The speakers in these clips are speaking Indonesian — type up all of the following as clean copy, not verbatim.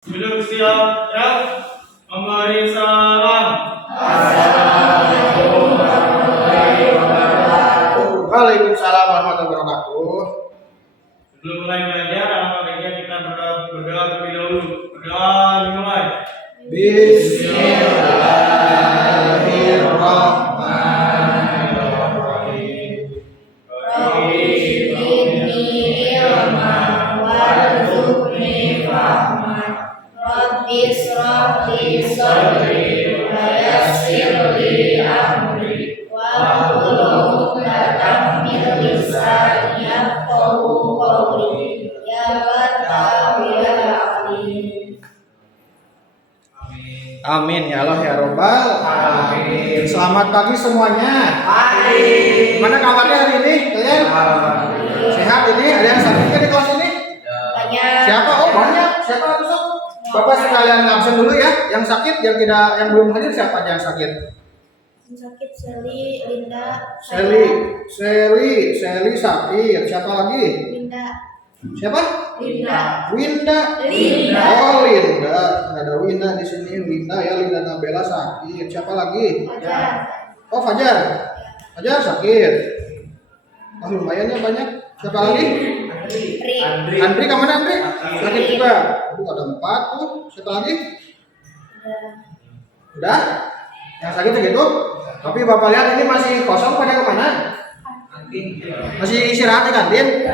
Duduk siap ya. Memberi salam. Assalamualaikum warahmatullahi wabarakatuh. Waalaikumsalam warahmatullahi wabarakatuh. Sebelum mulai belajar, alangkah baiknya kita berdoa terlebih dahulu. Berdoa dimulai. Bismillahirrahmanirrahim. Rabbi zidni ilman warzuqni fahman. Rabbi ishrah li sadri wa yassir li amri wahlul 'uqdatam min lisani yafqahu qawli. Ya Fattah ya Alim. Amin ya Allah ya Robbal alamin. Selamat pagi semuanya. Pagi. Gimana kabarnya hari ini kalian? Sehat ini? Ada yang sakit kan di kelas ini? Banyak. Siapa? Oh banyak. Siapa tuh sob? Bapak sekalian absen dulu ya. Yang sakit, yang belum hadir siapa aja yang sakit? Sakit Seli, Linda, Seli sakit. Siapa lagi? Linda, Siapa? Linda. Winda. Linda. Oh Linda. Ada Winda di sini. Linda ya, Linda Nabela sakit. Siapa lagi? Fajar. Oh Fajar. Fajar sakit. Oh lumayan ya banyak. Siapa lagi? Andri kemana Andri? Sakit juga. Ada 4 tuh. Siapa lagi? Udah? Yang sakit segitu? Tapi Bapak lihat ini masih kosong pada kemana? Masih istirahat di kantin?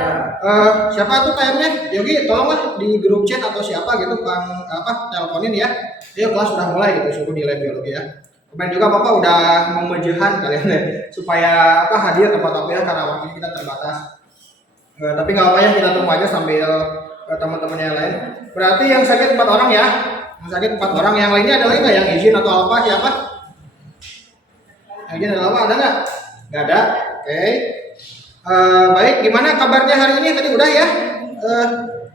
Siapa tuh kayaknya? Yogi, tolonglah di grup chat atau siapa gitu teleponin ya. Ayo kelas sudah mulai gitu, suruh di lab biologi ya. Kemudian juga Bapak udah memejehan kalian ya, supaya hadir tempat ya karena waktu kita terbatas. Tapi nggak apa-apa ya, kita tunggu aja sambil teman-teman yang lain. Berarti yang sakit 4 orang ya. Yang sakit 4 orang, yang lainnya ada lagi nggak yang izin atau apa? Siapa? Yang izin ada apa? Ada nggak? Nggak ada. Oke. Baik, gimana kabarnya hari ini? Tadi udah ya.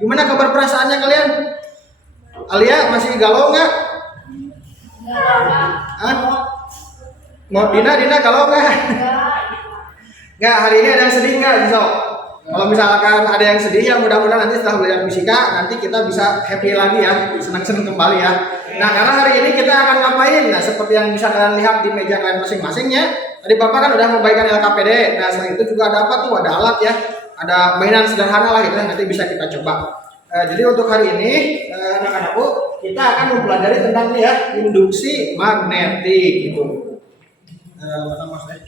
Gimana kabar perasaannya kalian? Alia masih galau nggak? Mau Dina galau nggak? Nggak, hari ini ada yang sedih nggak? So, kalau misalkan ada yang sedih, ya mudah-mudahan nanti setelah belajar fisika nanti kita bisa happy lagi ya, senang-senang kembali ya. Nah, karena hari ini kita akan ngapain? Nah, seperti yang bisa kalian lihat di meja kalian masing-masingnya. Tadi Bapak kan udah membagikan LKPD. Nah, selain itu juga ada apa tuh? Ada alat ya. Ada mainan sederhana lah gitu ya, nanti bisa kita coba. Jadi untuk hari ini anak-anakku kita akan mempelajari tentang ini ya, induksi magnetik gitu. Mana Mas deh?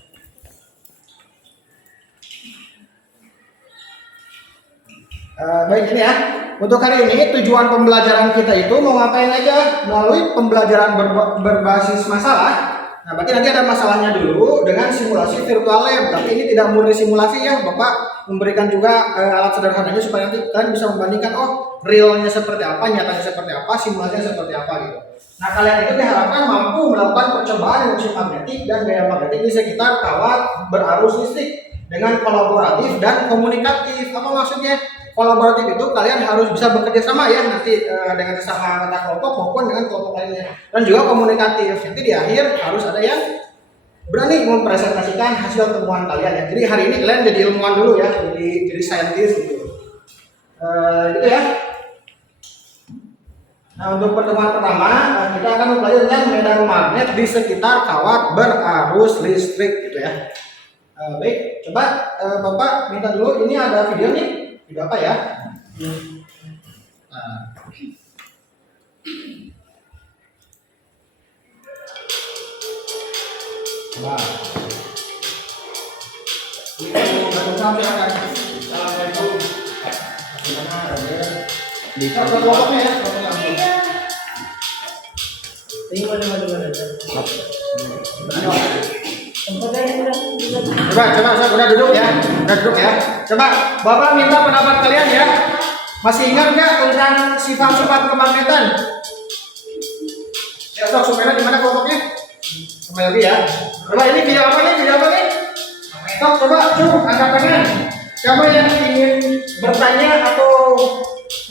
Baik ini ya. Untuk hari ini tujuan pembelajaran kita itu mau ngapain aja melalui pembelajaran berbasis masalah. Nah, berarti nanti ada masalahnya dulu dengan simulasi virtual lab. Tapi ini tidak murni simulasi ya, Bapak memberikan juga alat sederhananya supaya nanti kalian bisa membandingkan realnya seperti apa, nyatanya seperti apa, simulasinya seperti apa gitu. Nah, kalian itu diharapkan mampu melakukan percobaan induksi magnetik dan gaya magnetik di sekitar kawat berarus listrik dengan kolaboratif dan komunikatif. Apa maksudnya? Kolaboratif itu kalian harus bisa bekerja sama ya nanti dengan sesama anggota kelompok maupun dengan kelompok lainnya, dan juga komunikatif. Nanti di akhir harus ada yang berani mempresentasikan hasil temuan kalian ya. Jadi hari ini kalian jadi ilmuwan dulu ya, jadi saintis gitu. Gitu ya. Nah, untuk pertemuan pertama kita akan mempelajari tentang medan magnet di sekitar kawat berarus listrik gitu ya. Baik, coba Bapak minta dulu, ini ada video nih. Video apa ya? Nah. Assalamualaikum. Di kelompoknya ya. Coba udah duduk ya. Coba Bapak minta pendapat kalian ya. Masih ingat nggak tentang sifat-sifat kemagnetan? Ya, Sumena di mana kelompoknya? Kembali lagi ya. Coba ini video apa nih? Coba angkat tangan. Siapa yang ingin bertanya atau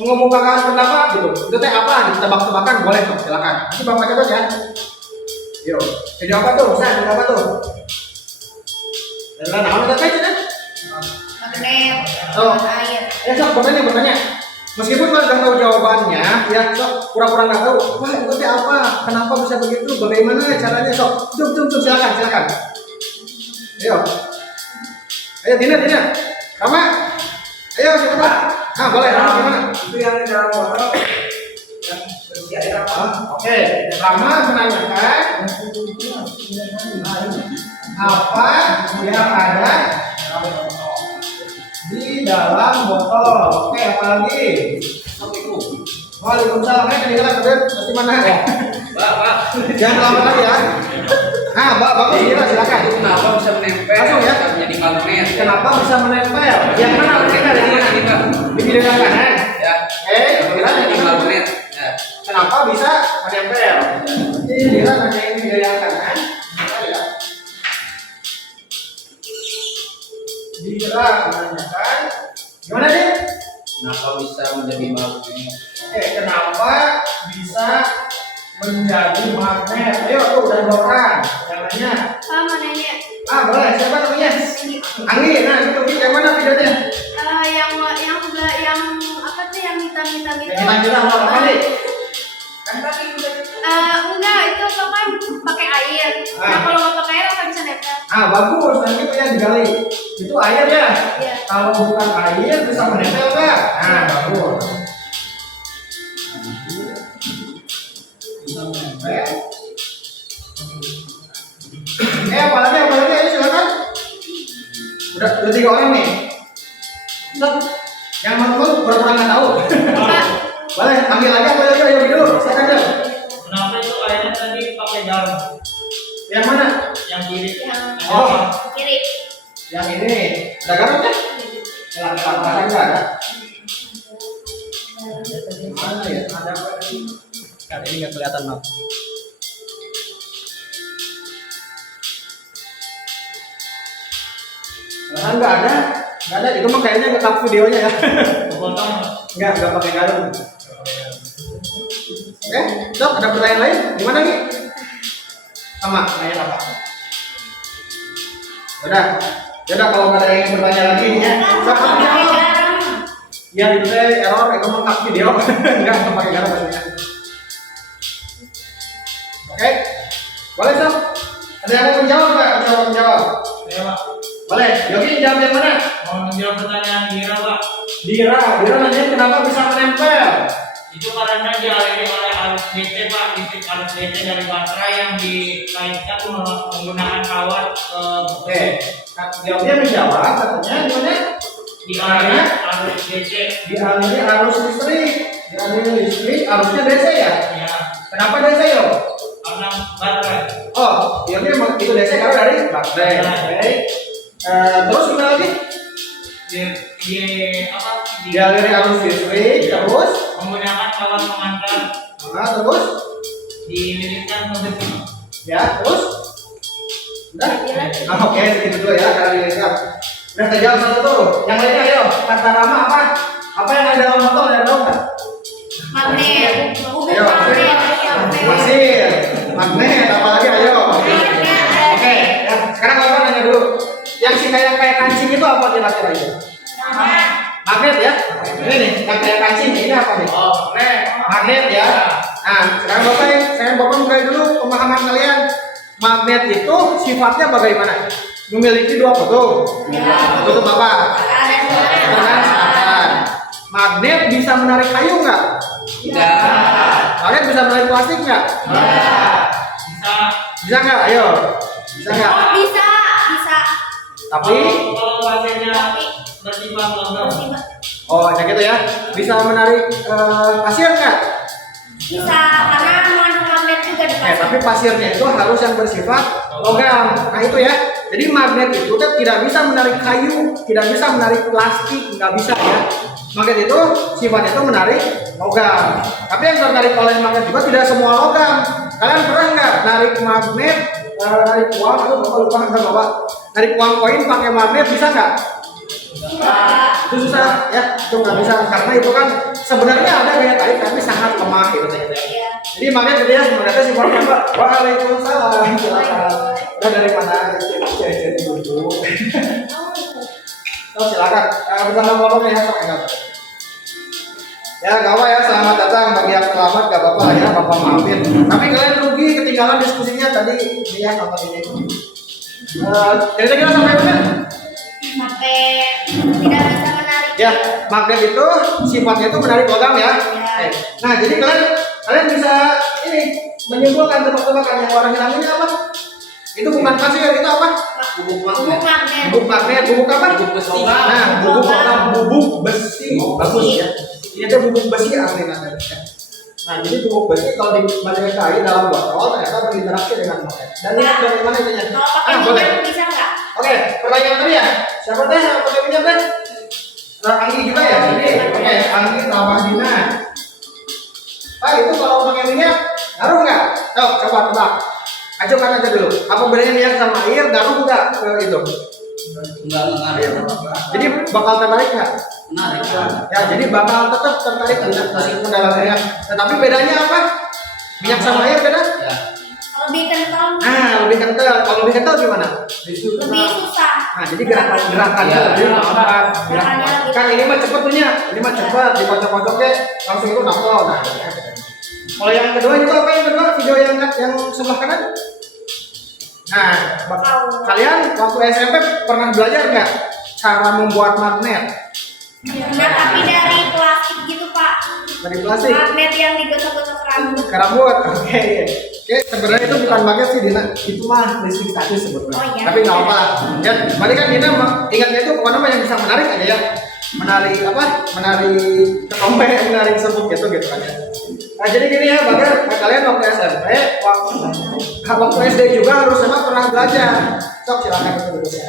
mengemukakan pendapat gitu? Itu teh apa? Tebak-tebakan boleh tuh, silakan. Nanti Bapak coba ya. Yo, video apa tuh? Video apa tuh? Nama kita kan? Magnet. Oh. Air. Sok bertanya. Meskipun kalau udah tahu jawabannya, ya sok pura-pura nggak tahu. Wah itu teh apa? Kenapa bisa begitu? Bagaimana caranya? Sok, silakan, silakan. Ayo, ayo Dina, Rama, ayo siapa? Ah boleh, Rama gimana? Itu yang di dalam botol yang berisi air apa? Oke, Rama menanyakan apa yang ada di dalam botol. Oke, apa lagi? Waalaikumsalam. Kedengeran bener? Masih mana ya? Pak. Jangan lama lagi ya. Bapak Dira silakan. Kenapa bisa menempel? Langsung ya. Jadi magnet. Kenapa bisa menempel? Yang mana? Menempel di mana? Di bidang kanan. Ya. Dira Jadi yang mana? magnet. Ya. Kenapa bisa menempel? Jadi Dira nanya ini bidang kanan. Ya. Dira menanyakan gimana dia? Kenapa bisa menjadi magnet? Oke, kenapa bisa menjadi magnet? Ayo tuh udah dua orang yang nanya. Mau nanya. Boleh, siapa namanya? Anggi. Nah, itu yang mana videonya? Yang apa tuh yang hitam-hitam itu? Yang kita mau apa nih? Kan tadi udah Enggak, itu kan pakai air. Nah, kalau nggak pakai air apa bisa nempel? Bagus, nanti itu yang digali. Itu air ya? Iya. Kalau bukan air bisa menempel nggak? Nah, bagus. Bisa menempel. Apalagi, ayo silakan. Udah 3 orang nih. Stop. Yang menurut pura-pura nggak tahu. Boleh, ambil lagi apa lagi? Ayo dulu, silakan dulu. Kenapa itu airnya tadi pakai garam? Yang mana? Yang kiri. Yang Oh, kiri. yang ini. Ada garam kan? Yang garam nggak ada. Mana ya? Ada apa tadi? Kan ini nggak kelihatan bang. Nggak ada. Itu mah kayaknya ngetap videonya ya. Potong. Nggak pakai garam. Oke, Dok, ada pertanyaan lain? Gimana nih? Sama, nanya apa? Yaudah kalau nggak ada yang bertanya lagi ya. Sok, Pakai jawab. garam. Ya itu error, itu mengkap video. Enggak pakai garam maksudnya. Oke, boleh Sob? Ada yang mau menjawab nggak? Menjawab. Ya, Pak. Boleh. Yogi jawab yang mana? Mau menjawab pertanyaan Dira, Pak. Dira nanya kenapa bisa menempel? Itu karena dialiri oleh arus DC, Pak. Listrik arus DC dari baterai yang dikaitkan menggunakan kawat Oke, jawabnya menjawab katanya gimana? dialiri arus DC. Dialiri arus listrik. Dialiri listrik, arusnya DC ya? Ya, Kenapa DC yo? karena baterai. Oh, dia memang itu DC karena dari baterai. Oke. Terus gimana lagi? Di apa? Dialiri arus listrik, terus? Menggunakan kawat pengantar Terus? dililitkan ke besi. Ya, terus? Udah? Iya. Oke, segitu dulu ya karena dilihat. Udah terjawab satu tuh. Yang lainnya ayo, kata Rama apa? Apa yang ada dalam botol yang tahu nggak? Magnet. Bukan Ayo, magnet. Pasir, magnet, apalagi ayo. Oke, ya. Sekarang Bapak nanya dulu. Yang si kayak kancing itu apa kira-kira itu? Magnet ya? Ini nih, yang kayak kancing ini apa nih? Oh, Magnet ya. Nah, sekarang Bapak mulai dulu pemahaman kalian. Magnet itu sifatnya bagaimana? Memiliki 2 kutub. Kutub apa? Kanan, selatan. Magnet bisa menarik kayu nggak? tidak. Magnet bisa menarik plastik nggak? bisa. Bisa nggak? Ayo. Bisa nggak? Oh, bisa. Tapi, kalau pasirnya bersifat logam. kayak gitu ya. Bisa menarik pasir nggak? Bisa karena mengandung magnet juga di Tapi pasirnya itu harus yang bersifat logam. Nah itu ya. Jadi magnet itu kan tidak bisa menarik kayu, tidak bisa menarik plastik, nggak bisa ya. Magnet itu sifatnya itu menarik logam. Tapi yang tertarik oleh magnet juga tidak semua logam. Kalian pernah nggak narik magnet, narik uang, atau lupa nggak bawa? Narik uang koin pakai magnet bisa nggak? Itu susah ya, itu nggak bisa karena itu kan sebenarnya ada gaya tarik tapi sangat lemah gitu ya. Jadi magnet gitu ya, magnetnya sifatnya apa? Waalaikumsalam. Silakan. Udah dari mana? Jadi dulu. Oh silakan. Bersama Bapak ya, sok enggak. Ya gak apa ya, selamat datang bagi yang selamat gak apa-apa lah ya, bapak maafin. Tapi kalian rugi ketinggalan diskusinya tadi dia sama ini. Kira-kira sampai mana? Sampai tidak bisa menarik. Ya, magnet itu sifatnya itu menarik logam ya. Ya. Nah, jadi kalian bisa ini menyimpulkan tebak-tebakan yang orang bilang ini apa? Itu bukan pasir, itu apa? Bubuk magnet. Bubuk magnet, bubuk apa? Bubuk besi. Nah, bubuk logam, bubuk besi. Bagus ya. Ini ada bubuk besi asli namanya. Nah, jadi bubuk besi kalau dibandingkan ke air dalam botol ternyata berinteraksi dengan magnet. Dan lihat bagaimana itunya. Kalau pakai Boleh. minyak bisa nggak? Oke, pertanyaan tadi ya. Siapa teh yang pakai minyak teh? Anggi juga ya. Jadi, oke, Anggi tambah Dina. Pak, itu kalau pakai minyak ngaruh nggak? Coba tebak. Ajukan aja dulu. Apa bedanya minyak sama air? Ngaruh nggak ke itu? Enggak Jadi bakal tertarik nggak? menarik. Ya, jadi bakal tetap tertarik meskipun dalam minyak. Tetapi bedanya apa? Minyak sama air beda? Ya. Lebih kental. Nah, lebih kental. Kalau lebih kental gimana? Lebih susah. Nah, jadi gerakannya Iya. lebih lambat. Gerakannya lebih Kan ini mah cepet punya, ini mah cepet, dikocok-kocoknya langsung itu nafol. Nah, kalau yang kedua itu apa yang kedua? Video yang sebelah kanan? Nah, kalian waktu SMP pernah belajar nggak cara membuat magnet Nah, tapi dari plastik gitu Pak. dari plastik? Magnet yang digosok-gosok rambut. Ke rambut, oke. Oke, sebenarnya itu bukan magnet sih Dina, itu mah listrik statis sebetulnya. Oh, iya. Tapi nggak apa. Ya, berarti kan Dina ingatnya itu pokoknya mah yang bisa menarik aja ya. Menarik apa? Menarik ketombe, menarik serbuk gitu kan ya. Nah, jadi gini ya, bagian kalian waktu SMP, waktu SD juga harus sama pernah belajar. Sok silakan dulu ya.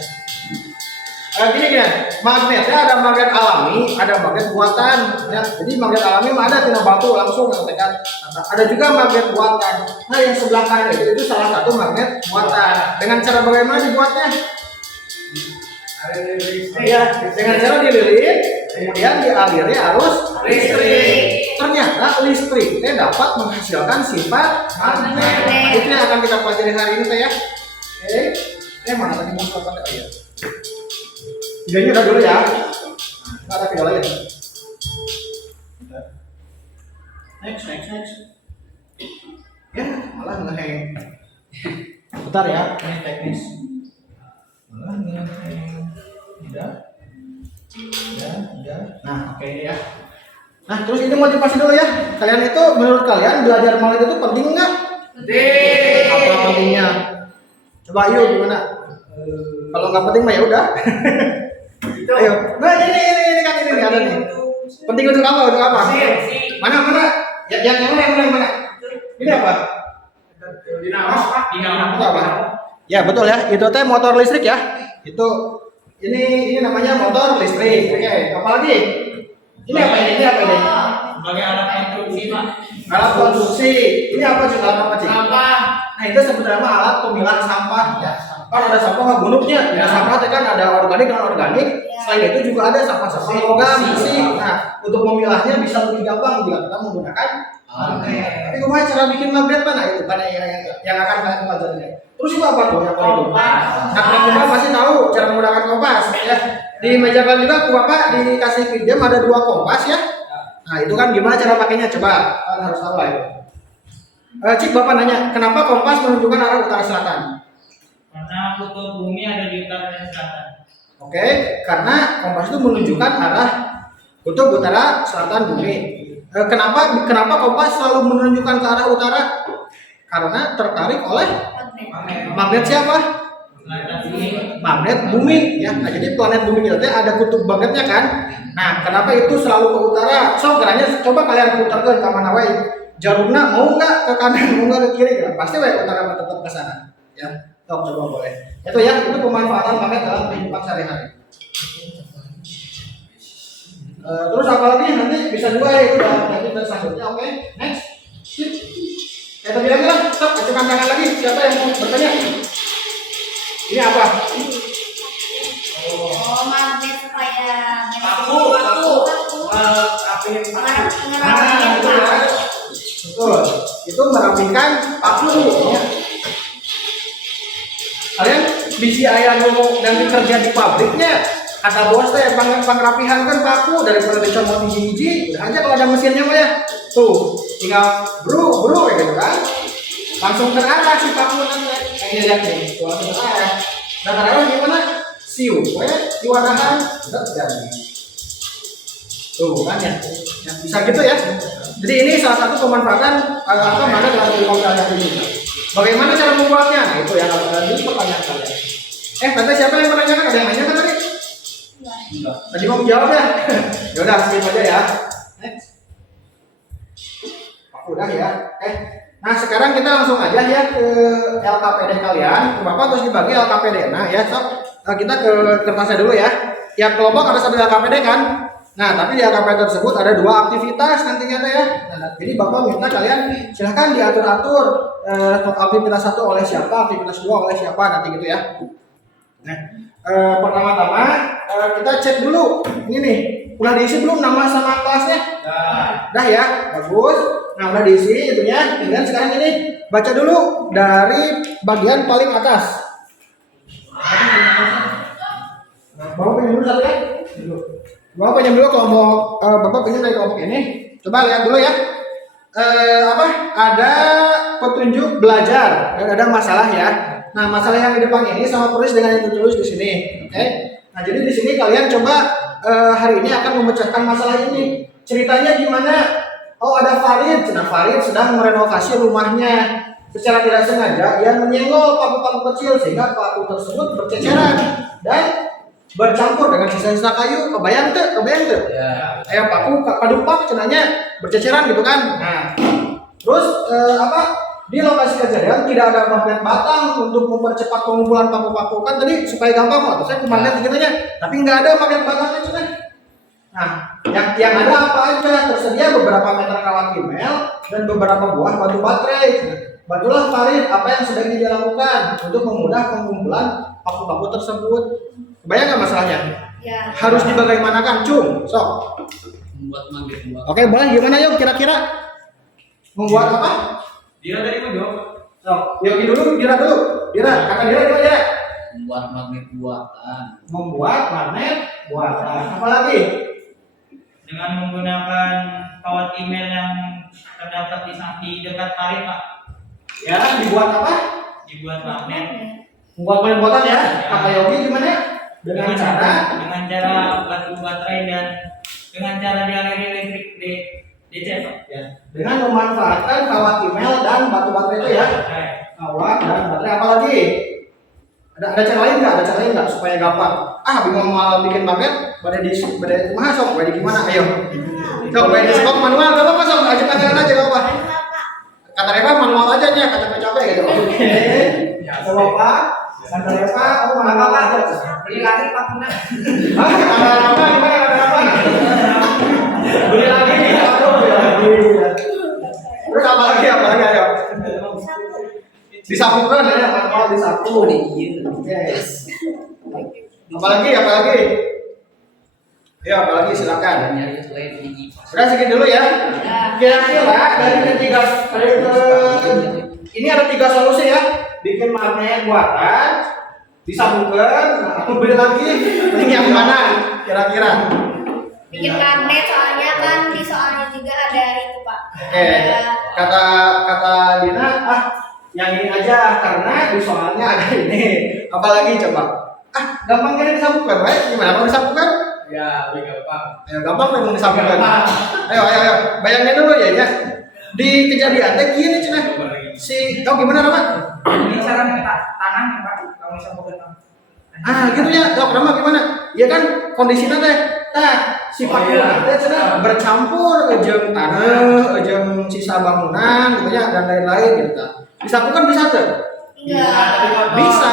Gini, magnetnya ada magnet alami, ada magnet buatan. Ya. Jadi magnet alami mah ada tina batu langsung kan. Ada juga magnet buatan. Nah, yang sebelah kanan itu salah satu magnet buatan. Dengan cara bagaimana dibuatnya? Iya, dengan cara dililit, kemudian dialiri arus listrik. Ternyata listrik dapat menghasilkan sifat magnet. Itu yang akan kita pelajari hari ini teh ya. Oke, mana tadi mau apa ya? Videonya udah dulu ya. Nggak ada video lain. Next. Ya, malah ngeheng. Bentar ya, ini teknis. Malah ngeheng. Udah. Nah, oke ya. Nah, terus ini motivasi dulu ya. Kalian itu, menurut kalian belajar magnet itu penting nggak? Penting. Apa pentingnya? Coba yuk gimana? Kalau nggak penting mah ya udah. Ayo. Nah, ini kan ini ada nih. Penting untuk apa? Untuk apa? Mana? Yang mana? Ini apa? Dinamo. Itu apa? Ya betul ya. Itu teh motor listrik ya. Itu ini namanya motor listrik. Oke. Apalagi? Ini apa ini? Ini apa ini? Sebagai alat konstruksi, Pak. Alat konstruksi. Ini apa sih? Alat apa sih? Sampah. Nah, itu sebenarnya alat pemilah sampah ya. Kan ada sampah nggak gunungnya. Ya. Sampah itu kan ada organik dan organik. Selain itu juga ada sampah-sampah logam besi. Nah, untuk memilahnya bisa lebih gampang jika kita menggunakan magnet. Tapi gimana cara bikin magnet mana itu? Kan yang akan kita pelajari. Terus itu apa tuh yang paling Nah, teman-teman pasti tahu cara menggunakan kompas ya. Di meja kan juga Bapak dikasih pinjam ada 2 kompas ya. Nah, itu kan gimana cara pakainya? Coba kan harus tahu lah itu. Cik, Bapak nanya, kenapa kompas menunjukkan arah utara selatan? Karena kutub bumi ada di utara dan selatan. Oke, karena kompas itu menunjukkan arah kutub utara selatan bumi. Kenapa kompas selalu menunjukkan ke arah utara? Karena tertarik oleh magnet siapa? Planet bumi. Magnet bumi ya. Nah, jadi planet bumi kita ada kutub magnetnya kan. Nah, kenapa itu selalu ke utara? So, caranya coba kalian putar ke mana wae. Jarumna mau nggak ke kanan, mau nggak ke kiri? Pasti wae utara tetap ke sana. Ya, coba boleh. Itu ya, itu pemanfaatan magnet dalam kehidupan sehari-hari. Terus apalagi nanti bisa juga itu dalam lanjut selanjutnya. Oke, next. Tadi lagi lah, stop, ajukan tangan lagi. Siapa yang mau bertanya? Ini apa? Oh, magnet supaya Paku. Ngerapiin Itu ya. Betul. Itu merapikan paku. Ya. Kalian bisi ayam nanti kerja di pabriknya, kata bos teh pengrapihan kan paku daripada dicomot hiji-hiji, udah aja kalau ada mesinnya mah ya. Tuh, tinggal bro ya gitu kan. Langsung terarah si paku nanti. Kayak lihat nih, tuh langsung terarah. Nah, terarah gimana? Siu, di wadahan udah jadi. Tuh kan ya. Bisa gitu ya. Jadi ini salah satu pemanfaatan apa mana dalam ilmu kalian ini. Bagaimana cara membuatnya? Nah, itu yang akan jadi pertanyaan kalian. Tadi siapa yang menanyakan? Ada yang nanya kan tadi? Tadi mau jawab ya? Yaudah, skip aja ya. Udah ya. Nah sekarang kita langsung aja ya ke LKPD kalian. Bapak terus dibagi LKPD. Nah ya, kita ke kertasnya dulu ya. Tiap kelompok ada satu LKPD kan? Nah tapi di LKPD tersebut ada 2 aktivitas nantinya teh ya. Nah, jadi Bapak minta kalian silahkan diatur-atur aktivitas 1 oleh siapa, aktivitas 2 oleh siapa nanti gitu ya. Nah, pertama-tama kita cek dulu ini nih, udah diisi belum nama sama kelasnya? Dah ya, bagus. Nah udah diisi itunya. Kemudian sekarang ini baca dulu dari bagian paling atas. Bapak pinjam dulu satu ya. Bapak pinjam dulu kelompok. Bapak pinjam dari kelompok ini. Coba lihat dulu ya. Ada petunjuk belajar dan ada masalah ya. Nah, masalah yang di depan ini sama persis dengan yang ditulis di sini. Oke. Nah, jadi di sini kalian coba hari ini akan memecahkan masalah ini. Ceritanya gimana? Oh, ada Farid. Nah, Farid sedang merenovasi rumahnya. Secara tidak sengaja ia menyenggol paku-paku kecil sehingga paku tersebut berceceran dan bercampur dengan sisa-sisa kayu. Kebayang tuh? Ya. Kayak paku padupak cenanya berceceran gitu kan. Nah, terus di lokasi kejadian tidak ada magnet batang untuk mempercepat pengumpulan paku-paku kan tadi supaya gampang waktu saya magnet gitu aja, tapi nggak ada magnet batangnya cuman. Nah, yang ada apa aja? Tersedia beberapa meter kawat email dan beberapa buah batu baterai. Bantulah Farid apa yang sedang dia lakukan untuk memudah pengumpulan paku-paku tersebut. Kebayang nggak masalahnya? Ya. Harus dibagaimanakan, Cung? Sok. Membuat magnet buah. Oke, boleh gimana yuk kira-kira? Membuat apa? Dia dari mana? Sok, Yogi dulu, Dira dulu. Dira, kata Dira itu aja. Membuat magnet buatan. Membuat magnet buatan. Apa lagi? Dengan menggunakan kawat email yang terdapat di dekat Farid, Pak. Ya, dibuat apa? Dibuat magnet. Membuat magnet buatan ya. Kata Yogi gimana? Dengan cara batu baterai dan dengan cara dialiri listrik DC, Pak. Ya. Dengan memanfaatkan kawat email dan batu baterai itu ya. Kawat dan baterai apa lagi? Ada cara lain nggak supaya gampang? Bingung mau bikin magnet, badai masuk, badai gimana? Ayo. Coba badai di skop manual, nggak apa-apa sok, aja aja nggak apa. Kata Reva manual aja nya, capek gitu. Oke. Kata Bapak, kata Reva, aku manual aja. Beli lagi pakunya. Kata Reva gimana kata Reva? Beli lagi nih, aku beli lagi. Terus apa lagi ayo. Disapukan ya, manual disapu. Oke. Apalagi? Ya, apalagi silakan. Udah segitu dulu ya. Kira-kira dari ini ada 3 solusi ya. Bikin magnet buatan, disapukan, atau beli lagi. Ini yang mana? Kira-kira? Bikin magnet soalnya kan di soalnya juga ada itu Pak. Oke. Kata Dina, yang ini aja karena di soalnya ada ini. Apalagi coba? Gampang kan disapukan, right? Gimana kalau disapukan? Ya, lebih gampang. Ayo gampang memang disapukan. Ayo. Bayangin dulu ya. Di kejadian teh gini cenah. Gimana nama? Ini cara tanam ya Pak, kalau disapukan. Gitu ya. Nama gimana? Ya kan kondisinya teh. Si paku teh cenah bercampur jeung tanah, jeung sisa bangunan gitu ya dan lain-lain gitu. Disapukan bisa tuh? Enggak. Bisa,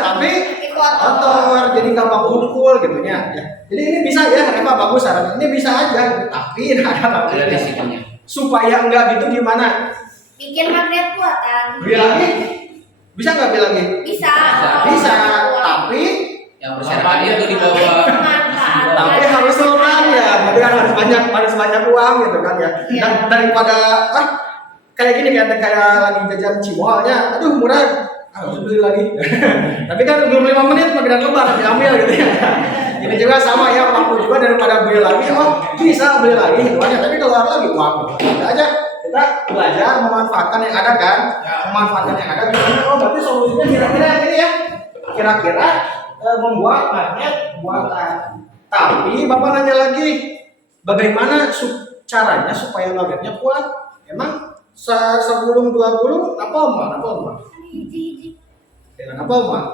tapi kotor, jadi gampang kumpul gitu ya. Jadi ini bisa ya, kenapa bagus sarannya? Ini bisa aja, tapi ada resikonya. Supaya enggak gitu gimana? Bikin magnet buatan. Beli lagi? Bisa nggak beli lagi? Bisa. Tapi yang bersyaratnya itu dibawa. Tapi harus orang ya, berarti kan harus banyak uang gitu kan ya. Dan daripada kayak gini kayak lagi jajan cimolnya, aduh murah, harus beli lagi. Tapi kan belum 5 menit makin lebar diambil gitu ya. Ini juga sama ya, waktu juga daripada beli lagi, oh bisa beli lagi gitu aja. Tapi keluar lagi uang. Gitu aja kita belajar memanfaatkan yang ada kan, memanfaatkan yang ada. Oh berarti solusinya kira-kira ini ya. Kira-kira membuat magnet buatan. Tapi Bapak nanya lagi, bagaimana caranya supaya magnetnya kuat? Emang segulung 2 gulung apa mah? Dengan apa mah?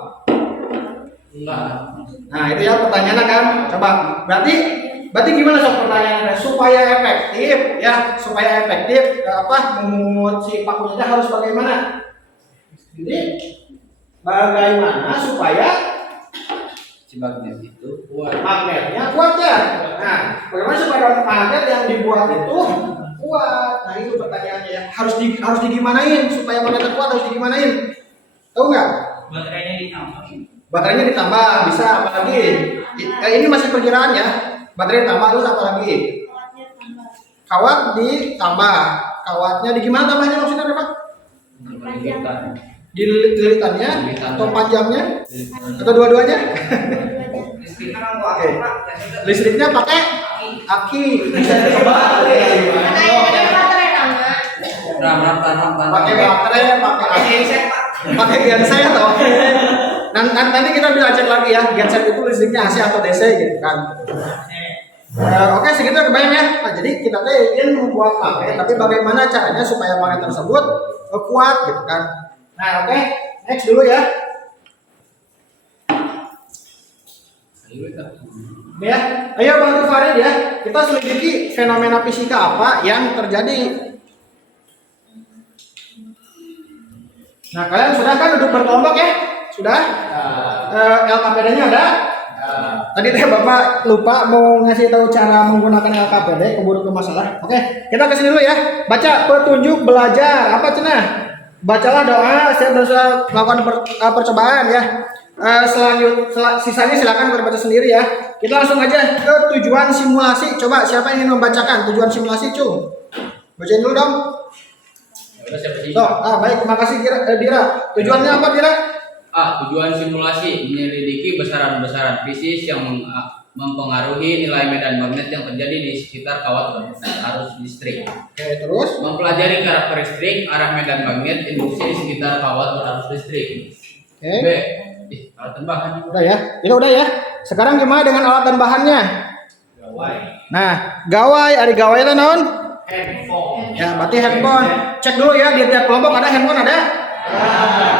Nah itu ya pertanyaannya kan. Coba berarti gimana soal pertanyaannya supaya efektif ya, supaya efektif memungut si pakunya harus bagaimana? Jadi bagaimana supaya si magnet itu kuat. Magnetnya kuat ya. Nah, bagaimana supaya magnet yang dibuat itu kuat? Nah itu pertanyaannya ya. Harus digimanain supaya magnetnya kuat, harus digimanain? Tahu nggak? Baterainya ditambah. Baterainya ditambah, bisa apalagi? Ini masih perkiraan ya. Baterai ditambah terus apalagi? Kawat ditambah. Kawatnya di gimana tambahnya maksudnya Pak? Dililitannya atau panjangnya atau dua-duanya? Oke. Listriknya pakai aki. Bisa coba. Pakai baterai, pakai aki. Pakai genset atau nanti kita bisa cek lagi ya, genset itu listriknya AC atau DC gitu kan. Oke, segitu kebayang ya. Nah, jadi kita ingin membuat magnet, tapi bagaimana caranya supaya magnet tersebut kuat gitu kan. Nah, oke. Next dulu ya. Ya, ayo bantu Farid ya. Kita selidiki fenomena fisika apa yang terjadi. Nah, kalian sudah kan duduk berkelompok ya? Sudah? LKPD-nya ada? Tadi Bapak lupa mau ngasih tahu cara menggunakan LKPD, keburu ke masalah. Oke, kita kesini dulu ya. Baca petunjuk belajar. Apa cenah? Bacalah doa, saya berusaha melakukan percobaan ya. Sisanya silakan berbaca sendiri ya. Kita langsung aja ke tujuan simulasi. Coba siapa yang ingin membacakan tujuan simulasi, Cung? Bacain dulu dong. Baik, terima kasih Dira. Tujuannya apa Dira? Tujuan simulasi menyelidiki besaran-besaran fisik yang mempengaruhi nilai medan magnet yang terjadi di sekitar kawat arus listrik. Oke, terus Mempelajari karakteristik arah medan magnet induksi di sekitar kawat berarus listrik. Oke. B. Alat dan bahan. Udah ya. Itu udah ya. Sekarang gimana dengan alat dan bahannya? Gawai. Nah, gawai, ada gawai itu naon? Handphone. Ya, berarti handphone. Cek dulu ya di tiap kelompok ada handphone ada?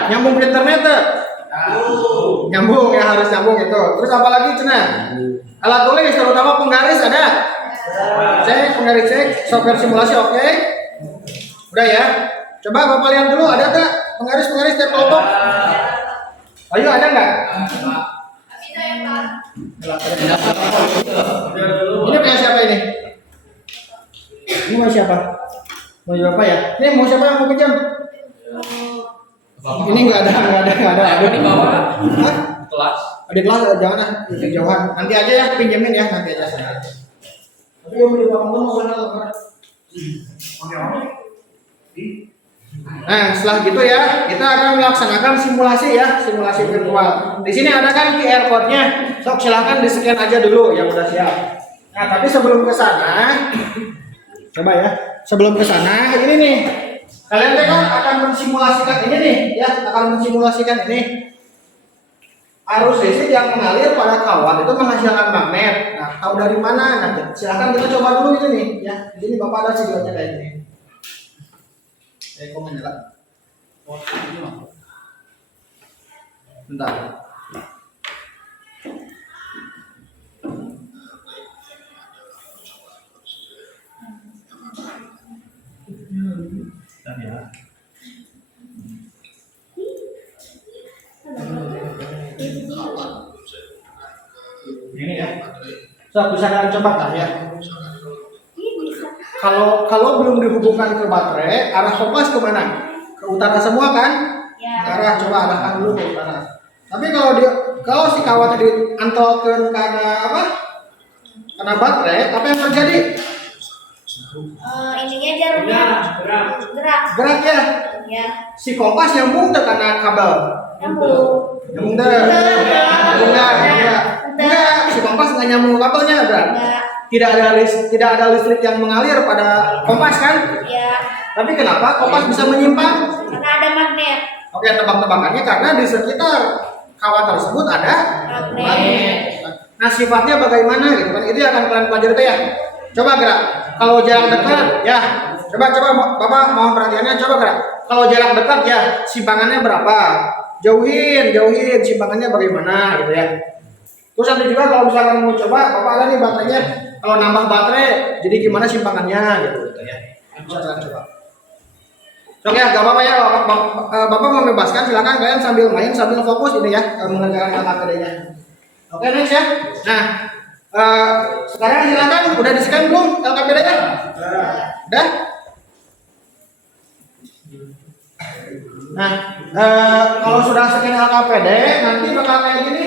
Nyambung ke internet tuh? Nyambung ya, harus nyambung itu. Terus apa lagi cenah? Alat tulis terutama penggaris ada? Cek penggaris, cek software simulasi oke. Udah ya. Coba Bapak lihat dulu ada nggak penggaris tiap kelompok? Ayo ada nggak? Ini punya siapa ini? Ini mau siapa? Mau Bapak ya? Ini mau siapa yang mau pinjam? Ini nggak ada. Ada di bawah Hah? kelas. Ada kelas jangan ah, kejauhan. Nanti aja ya pinjemin ya, nanti aja saya. Tapi yang beli Bapak mau sana lebar. Oke. Nah, setelah gitu ya, kita akan melaksanakan simulasi ya, simulasi virtual. Di sini ada kan QR code-nya. Sok silakan di-scan aja dulu yang udah siap. Nah, tapi sebelum ke sana, coba ya. Sebelum ke sana, ini nih. Kalian kan akan mensimulasikan ini nih, ya, akan mensimulasikan ini. Arus listrik yang mengalir pada kawat itu menghasilkan magnet. Nah, tahu dari mana? Nah, silakan kita coba dulu ini nih, ya. Di sini Bapak ada videonya kayak gini. Kok menyala? Bentar. Ini ya. Bisa kalian coba kan ya. Kalau belum dihubungkan ke baterai, arah kompas kemana? Ke utara semua kan? Ya. Arah coba arahkan dulu ke utara. Tapi kalau si kawatnya diantolkan karena apa? Karena baterai, apa yang terjadi? Ininya jarumnya gerak. Gerak ya. Ya. Si kompas nyambung teh kana kabel. Nyambung. Nyambung teh. Enggak, si kompas nggak nyambung kabelnya, Bra. Enggak. Tidak ada listrik yang mengalir pada kompas kan? Ya. Tapi kenapa kompas bisa menyimpang? Karena ada magnet. Oke, tebak-tebakannya karena di sekitar kawat tersebut ada Magnet. Nah, sifatnya bagaimana gitu kan? Itu yang akan kalian pelajari tuh ya. Coba gerak. Kalau jarak dekat ya. Coba Bapak mohon perhatiannya, coba gerak. Kalau jarak dekat ya, simpangannya berapa? Jauhin simpangannya bagaimana gitu ya. Terus nanti juga kalau misalkan mau coba, Bapak ada nih baterainya. Kalau nambah baterai, jadi gimana simpangannya gitu ya. Silakan coba. Oke ya, gak apa-apa ya, Bapak membebaskan, silakan kalian sambil main, sambil fokus ini ya, mengerjakan LKPD-nya. Oke, next ya. Nah, sekarang silakan, udah di-scan belum LKPD-nya? Udah? Nah, kalau sudah scan LKPD, nanti bakal kayak gini.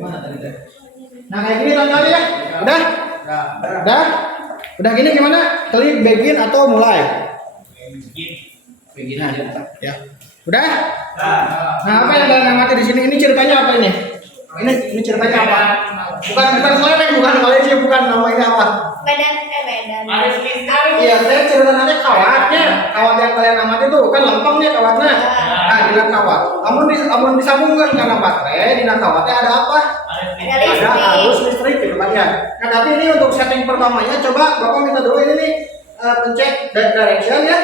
Mana tadi deh? Nah kayak gini tadi ya, udah gini gimana? Klik begin atau mulai? Begini aja. Ya, udah? Nah apa yang kalian amati di sini? Ini ceritanya apa ini? Ini ceritanya apa? Bukan kelereng, bukan Malaysia, bukan nama ini apa? Medan. Harus kita. Iya, saya ceritanya kawatnya, kawat yang kalian amati itu kan lempeng nih kawatnya. Nah, di dalam kawat, namun disambungkan karena baterai, di dalam kawatnya ada apa? Ada arus listrik gitu kan ya. Nah tapi ini untuk setting pertamanya coba Bapak minta dulu ini nih pencet direction ya.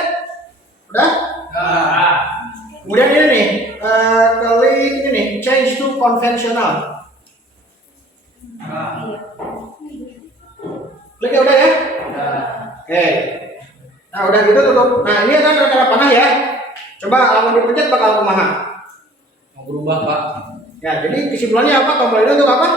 Udah? Kemudian ini nih klik ini nih change to conventional. Klik ya udah ya. Oke. Nah udah gitu tutup. Nah ini kan ada panah ya. Coba kalau dipencet bakal kumaha? Mau berubah, Pak. Ya, jadi kesimpulannya apa? Tombol ini untuk apa?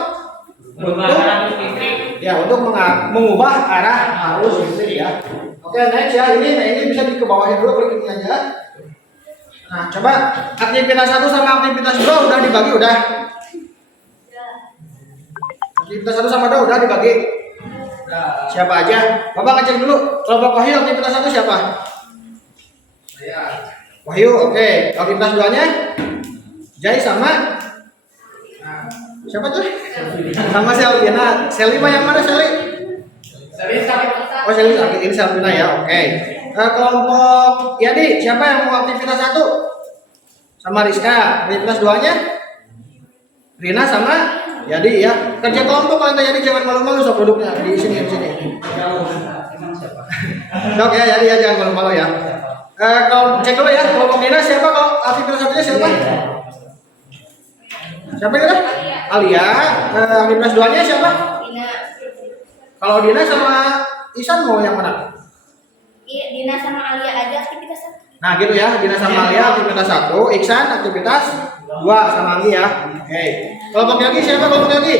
Berubah arus listrik. Ya, untuk mengubah arah arus listrik ya. Oke, next ya. Ini bisa dikebawahin dulu, klik ini aja. Nah, coba aktivitas 1 sama aktivitas 2 udah dibagi udah. Aktivitas 1 sama 2 udah dibagi. Siapa aja? Bapak ngecek dulu. Kelompok Wahyu aktivitas 1 siapa? Saya. Wahyu, oke. Aktivitas 2-nya? Jai sama siapa tuh? Sama Selvina. Selima yang mana Seli? Oh Seli sakit, ini Selvina ya. Oke. Kelompok Yadi, siapa yang mau aktivitas 1? Sama Rizka. Aktivitas 2-nya? Rina sama Yadi ya. Kerja kelompok kalian Yadi jangan malu-malu sok duduknya di sini. Oke ya Yadi ya jangan malu-malu ya. Kalau cek dulu ya kelompok Dina siapa kalau aktivitas 1-nya siapa? Siapa itu? Alia. Aktivitas 2-nya siapa? Dina. Kalau Dina sama Isan mau yang mana? Iya, Dina sama Alia aja aktivitas 1. Nah gitu ya, Dina sama Alia aktivitas 1, Iksan aktivitas 2 sama Ali ya. Oke. Kelompok Yogi siapa kelompok Yogi?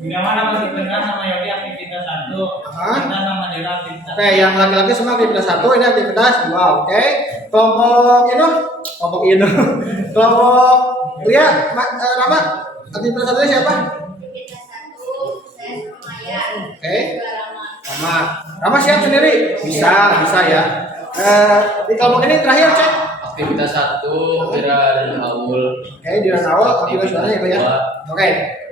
Bila mana masih tengah sama Yogi aktivitas 1. Kita sama Dira aktivitas. Oke, yang laki-laki semua aktivitas 1, ini aktivitas 2. Oke. Kelompok Inu. Kelompok Lia, Rama aktivitas 1-nya siapa? Aktivitas 1, saya sama Maya. Oke. Rama. Rama siap sendiri? Bisa ya. Di kelompok ini terakhir cek. Aktivitas 1 Dira dan Aul. Oke, di awal aktivitas 2-nya itu ya. Oke.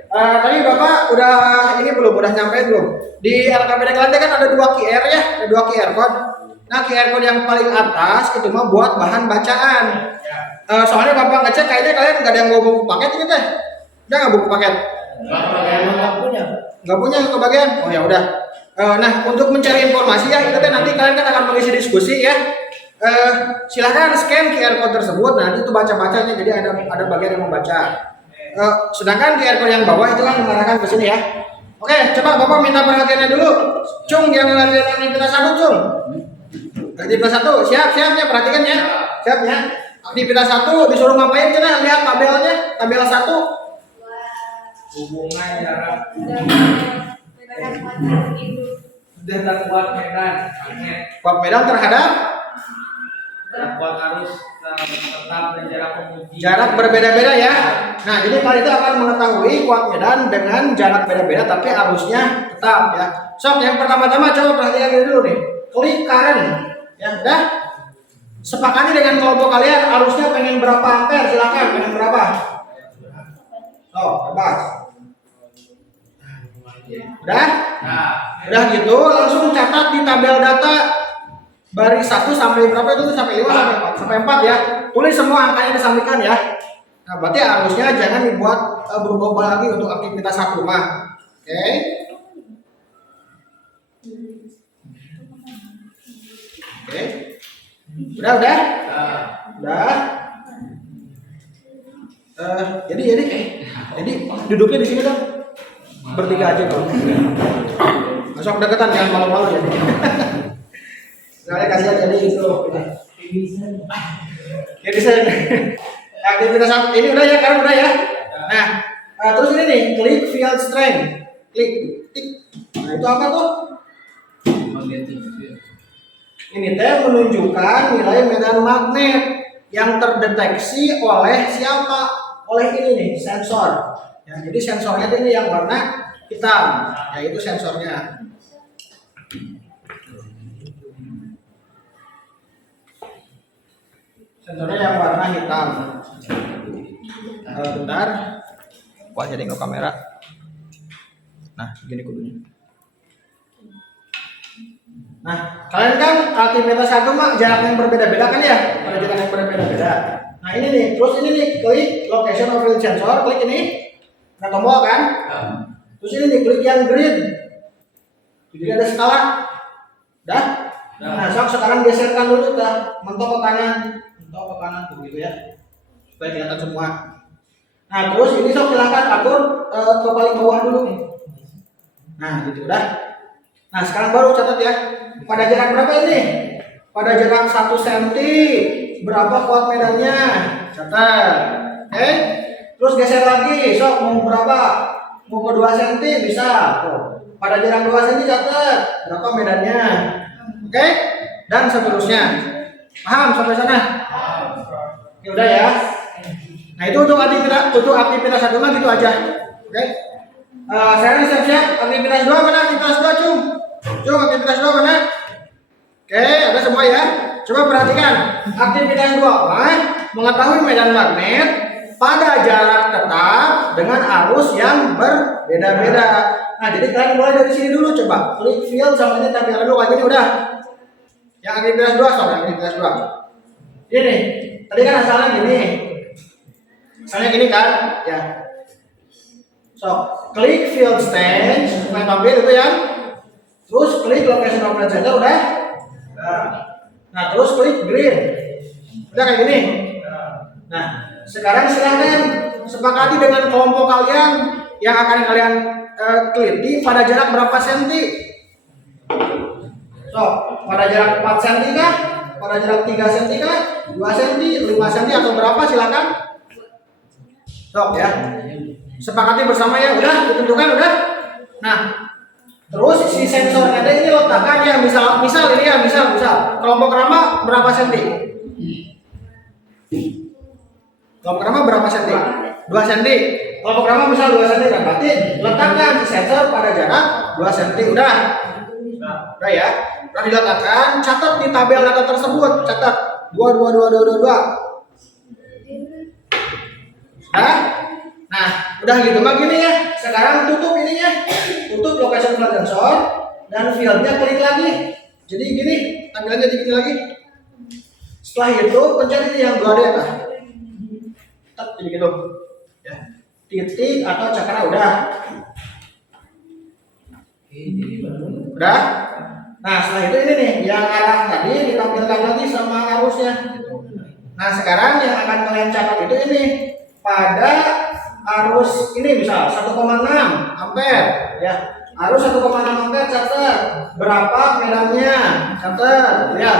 Tadi Bapak udah nyampe belum? Di LKPD kalian kan ada 2 QR ya, ada 2 QR code. Nah, QR code yang paling atas itu mah buat bahan bacaan. Soalnya Bapak ngecek kayaknya kalian nggak ada yang bawa buku paket gitu teh. Udah nggak buku paket? Nggak punya kebagian? Oh ya udah. Nah, untuk mencari informasi ya, itu teh nanti kalian kan akan mengisi diskusi ya. Silahkan scan QR code tersebut, nanti itu baca-bacanya, jadi ada bagian yang membaca. Sedangkan QR code yang bawah itu kan mengarahkan ke sini ya. Oke, coba Bapak minta perhatiannya dulu. Cung yang latihan aktivitas 1, Cung. Aktivitas 1, siap ya, perhatikan ya. Siap ya. Aktivitas 1 disuruh ngapain cina? Lihat tabelnya, tabel 1. Hubungan jarak kuat medan magnet Kuat medan terhadap kuat arus tetap jarak penguji. Jarak berbeda-beda ya. Nah, jadi kalian itu akan mengetahui kuat medan dengan jarak beda-beda tapi arusnya tetap ya. Sok, yang pertama-tama coba perhatikan ini dulu nih. Klik current. Ya, udah. Sepakati dengan kelompok kalian arusnya pengen berapa ampere, silakan pengen berapa. Oh, bebas. Udah? Udah gitu, langsung catat di tabel data baris 1 sampai berapa itu sampai 5 sampai 4 sampai 4 ya. Tulis semua angkanya disampaikan ya. Nah, berarti arusnya jangan dibuat berubah-ubah lagi untuk aktivitas satu mah. Oke. Oke. Udah. Udah. Jadi duduknya di sini dong. Bertiga aja dong. Masuk deketan jangan malu-malu ya. Soalnya kasihan jadi itu. Ya bisa. Aktivitas ini udah ya, karena udah ya. Nah, terus ini nih, klik field strength. Klik. Tik. Nah, itu apa tuh? Magnetic field. Ini teh menunjukkan nilai medan magnet yang terdeteksi oleh siapa? Oleh ini nih, sensor. Ya, jadi sensornya ini yang warna hitam, yaitu sensornya. Sensornya yang warna hitam. Bentar. Wah, jadi nggak kamera. Nah, gini kudunya. Nah, kalian kan aktivitas satu mah jarak yang berbeda-beda kan ya? Ada jarak yang berbeda-beda. Nah, ini nih, terus ini nih, klik location of field sensor, klik ini. Nah, tombol kan? Terus ini nih, klik yang green. Jadi ada skala. Dah? Nah, sekarang geserkan dulu dah, mentok ke kanan begitu ya. Supaya kelihatan semua. Nah, terus ini silakan atur ke paling bawah dulu nih. Nah, gitu dah. Nah, sekarang baru catat ya. Pada jarak berapa ini? Pada jarak 1 cm. Berapa kuat medannya? Catat. Oke. Terus geser lagi. Sok mau berapa? Mau ke 2 cm bisa. Tuh. Pada jarak 2 cm catat. Berapa medannya? Oke. Dan seterusnya. Paham sampai sana? Ya udah ya. Nah, itu untuk aktivitas satu mah gitu aja. Oke. Sekarang siap-siap aktivitas 2 mana? Aktivitas 2 Cung aktivitas 2 mana? Oke, ada semua ya. Coba perhatikan. Aktivitas 2 mengetahui medan magnet pada jarak tetap dengan arus yang berbeda-beda. Nah, jadi kalian mulai dari sini dulu coba. Klik field sama ini tampilan dulu kayak gini udah. Yang aktivitas 2 soal aktivitas 2. Ini. Tadi kan asalnya gini. Asalnya gini kan? Ya. So, klik field stage supaya tampil itu ya. Terus klik location of field sensor udah. Nah, terus klik green. Udah kayak gini. Nah, sekarang silahkan sepakati dengan kelompok kalian yang akan kalian teliti pada jarak berapa senti. So, pada jarak 4 cm kah? Pada jarak 3 cm kah? 2 cm, 5 cm atau berapa silakan. Sok ya. Sepakati bersama ya, udah ditentukan udah. Nah, terus si sensornya ini letakkan ya, misal ini ya, misal kelompok rama berapa senti? Kelompok rama berapa senti? 2 cm. Kelompok rama misal 2 cm, kan berarti letakkan si sensor pada jarak 2 cm udah. Udah ya. Udah diletakkan, catat di tabel data tersebut, catat 2. Nah, udah gitu mah gini ya. Sekarang tutup ininya. Tutup location field sensor dan fieldnya klik lagi. Jadi gini, tampilannya jadi gini lagi. Setelah itu pencet ini yang 2D ya. Tet jadi gitu. Ya. Titik atau cakra udah. Udah. Nah, setelah itu ini nih yang arah tadi ditampilkan lagi sama arusnya. Nah, sekarang yang akan kalian catat itu ini pada arus ini misal 1,6 ampere ya. Arus 1,6 ampere catat. Berapa medannya? Catat ya.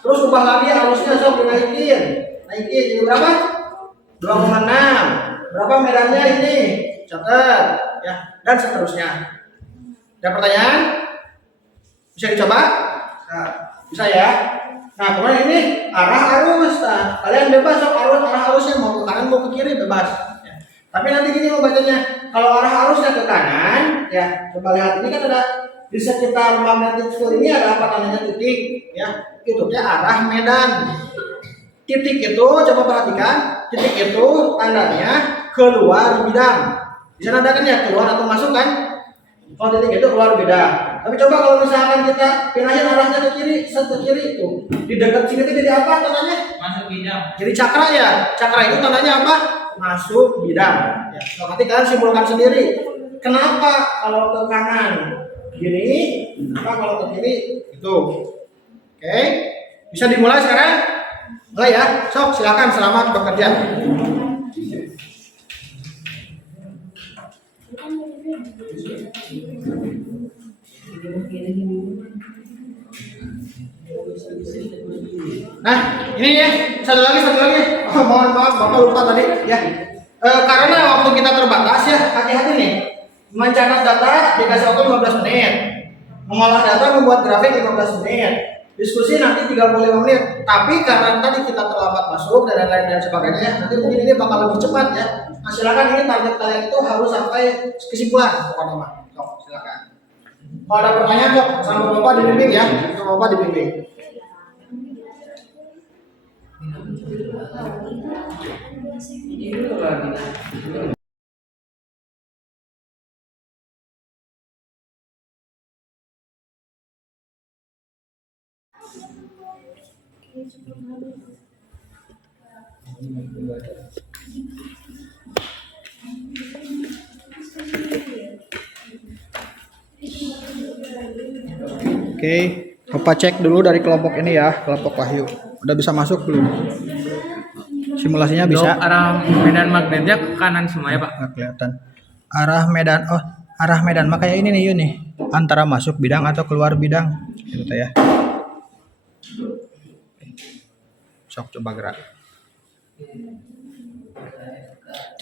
Terus ubah lagi arusnya sok dinaikin. Naikin jadi berapa? 2,6. Berapa medannya ini? Catat ya, dan seterusnya. Ada pertanyaan? Bisa dicoba? Nah, bisa ya. Nah, kemudian ini arah arus. Nah, kalian bebas sok arah arusnya mau ke kanan mau ke kiri bebas. Ya. Tapi nanti gini mau bacanya. Kalau arah arusnya ke kanan, ya coba lihat ini kan ada di sekitar magnetic field ini ada apa namanya titik, ya itu dia arah medan. Titik itu coba perhatikan, titik itu tandanya keluar bidang. Di sana ada kan ya keluar atau masuk kan? Kalau titik itu keluar bidang. Tapi coba kalau misalkan kita pindahin arahnya ke kiri, ke kiri itu di dekat sini itu jadi apa tandanya? Masuk bidang. Jadi cakra ya. Cakra itu tandanya apa? Masuk bidang. Ya. So, nanti kalian simpulkan sendiri. Kenapa kalau ke kanan gini? Kenapa kalau ke kiri itu? Oke. Bisa dimulai sekarang? Mulai ya. Sok silakan selamat bekerja. Nah, ini ya, satu lagi. Oh, mohon maaf, Bapak lupa tadi ya. Karena waktu kita terbatas ya, hati-hati nih. Mencatat data dikasih waktu 15 menit. Mengolah data membuat grafik 15 menit. Diskusi nanti 35 menit. Tapi karena tadi kita terlambat masuk dan lain-lain dan sebagainya, nanti mungkin ini bakal lebih cepat ya. Nah, silakan ini target kalian itu harus sampai kesimpulan pokoknya mah. Silakan. Kalau ada pertanyaan kok sama Bapak dibimbing ya, sama Bapak dibimbing. Oke, Bapak cek dulu dari kelompok ini ya, kelompok Wahyu. Udah bisa masuk belum? Simulasinya bisa. Arah medan magnetnya ke kanan semua ya Pak? Nggak kelihatan. Arah medan makanya ini nih Yuni. Antara masuk bidang atau keluar bidang. Gitu ya. Sok coba gerak.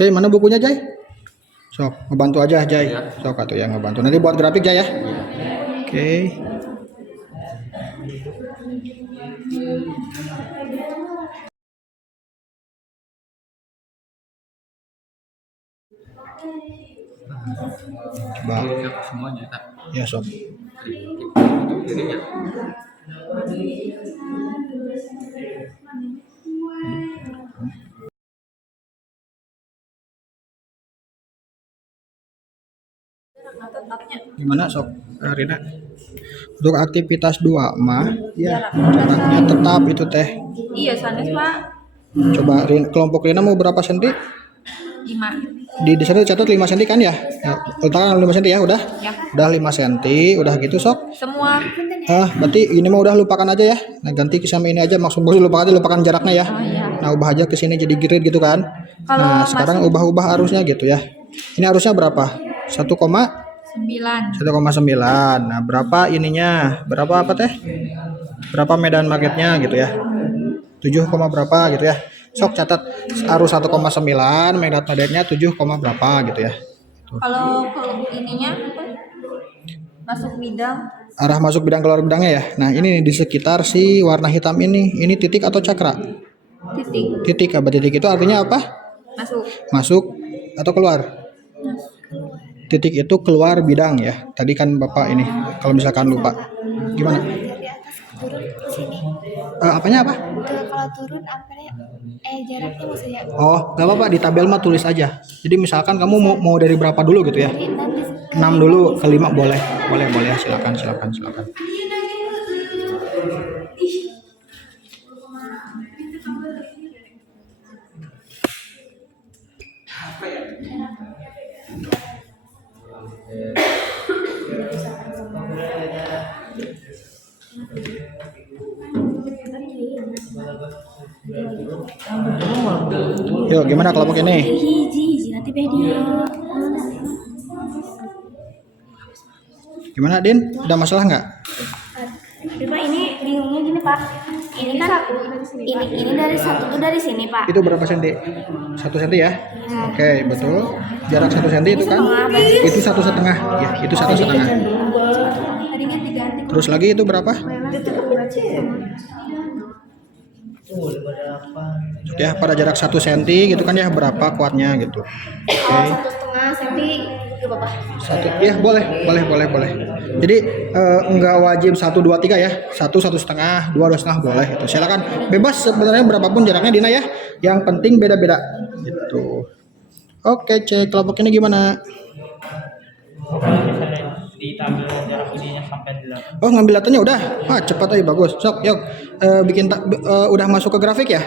Jai, mana bukunya Jai? Sok, ngebantu aja Jai. Sok atuh yang ngebantu. Nanti buat grafik Jai ya. Oke. Coba. Semuanya tak. Ya sob. Kirinya. Gimana sob Rina? Untuk aktivitas 2 mah ya jaraknya tetap itu teh. Iya, sanes Pak. Coba kelompok Rina mau berapa senti? 5. Di sana dicatat 5 cm kan ya? Ya, letakkan 5 cm ya, udah? Ya. Udah 5 cm, udah gitu sok. Semua. Berarti ini mah udah lupakan aja ya. Nah, ganti sama ini aja, maksud bos lupakan jaraknya ya. Oh iya. Nah, ubah aja ke sini jadi grid gitu kan. Kalau Nah, sekarang ubah arusnya gitu ya. Ini arusnya berapa? 1,9. 9. Nah, berapa ininya? Berapa apa teh? Berapa medan magnetnya gitu ya? 7, berapa gitu ya. Sok catat arus 1,9, medan magnetnya 7, berapa gitu ya. Kalau ke ininya masuk bidang Arah masuk bidang keluar bidangnya ya. Nah, ini nih, di sekitar si warna hitam ini titik atau cakra? titik Titik, titik itu artinya apa? masuk. Masuk atau keluar? Titik itu keluar bidang ya. Tadi kan Bapak ini kalau misalkan lupa. Gimana? Dari atas turun ke sini. Apanya apa? Kalau turun apa ya? Jaraknya maksudnya. Oh, nggak apa-apa, di tabel mah tulis aja. Jadi misalkan kamu mau dari berapa dulu gitu ya? 6 dulu ke 5 boleh. Boleh, silakan. Yuk, gimana kelompok ini? Hiji nanti beda. Gimana, Din? Ada masalah nggak? Pak, ini bingungnya gini Pak. Ini kan ini dari satu tuh dari sini Pak. Itu berapa senti? 1 senti ya? Oke, betul. Jarak 1 senti itu kan? Itu 1,5. Ya, itu 1,5. Tadinya diganti. Terus lagi itu berapa? Ya, pada jarak 1 cm gitu kan ya, berapa kuatnya gitu. Oke. Oh, 1,5 senti ke bawah. Satu, ya boleh. Jadi enggak wajib 1, 2, 3 ya. 1, 1,5, 2, 2,5 boleh itu. Silakan bebas sebenarnya berapapun jaraknya Dina ya. Yang penting beda-beda gitu. Oke, cek kelompok ini gimana? Diambil jarak ininya sampai 8. Oh, ngambil datanya udah. Cepat aja bagus. Sok, yuk. Bikin udah masuk ke grafik ya?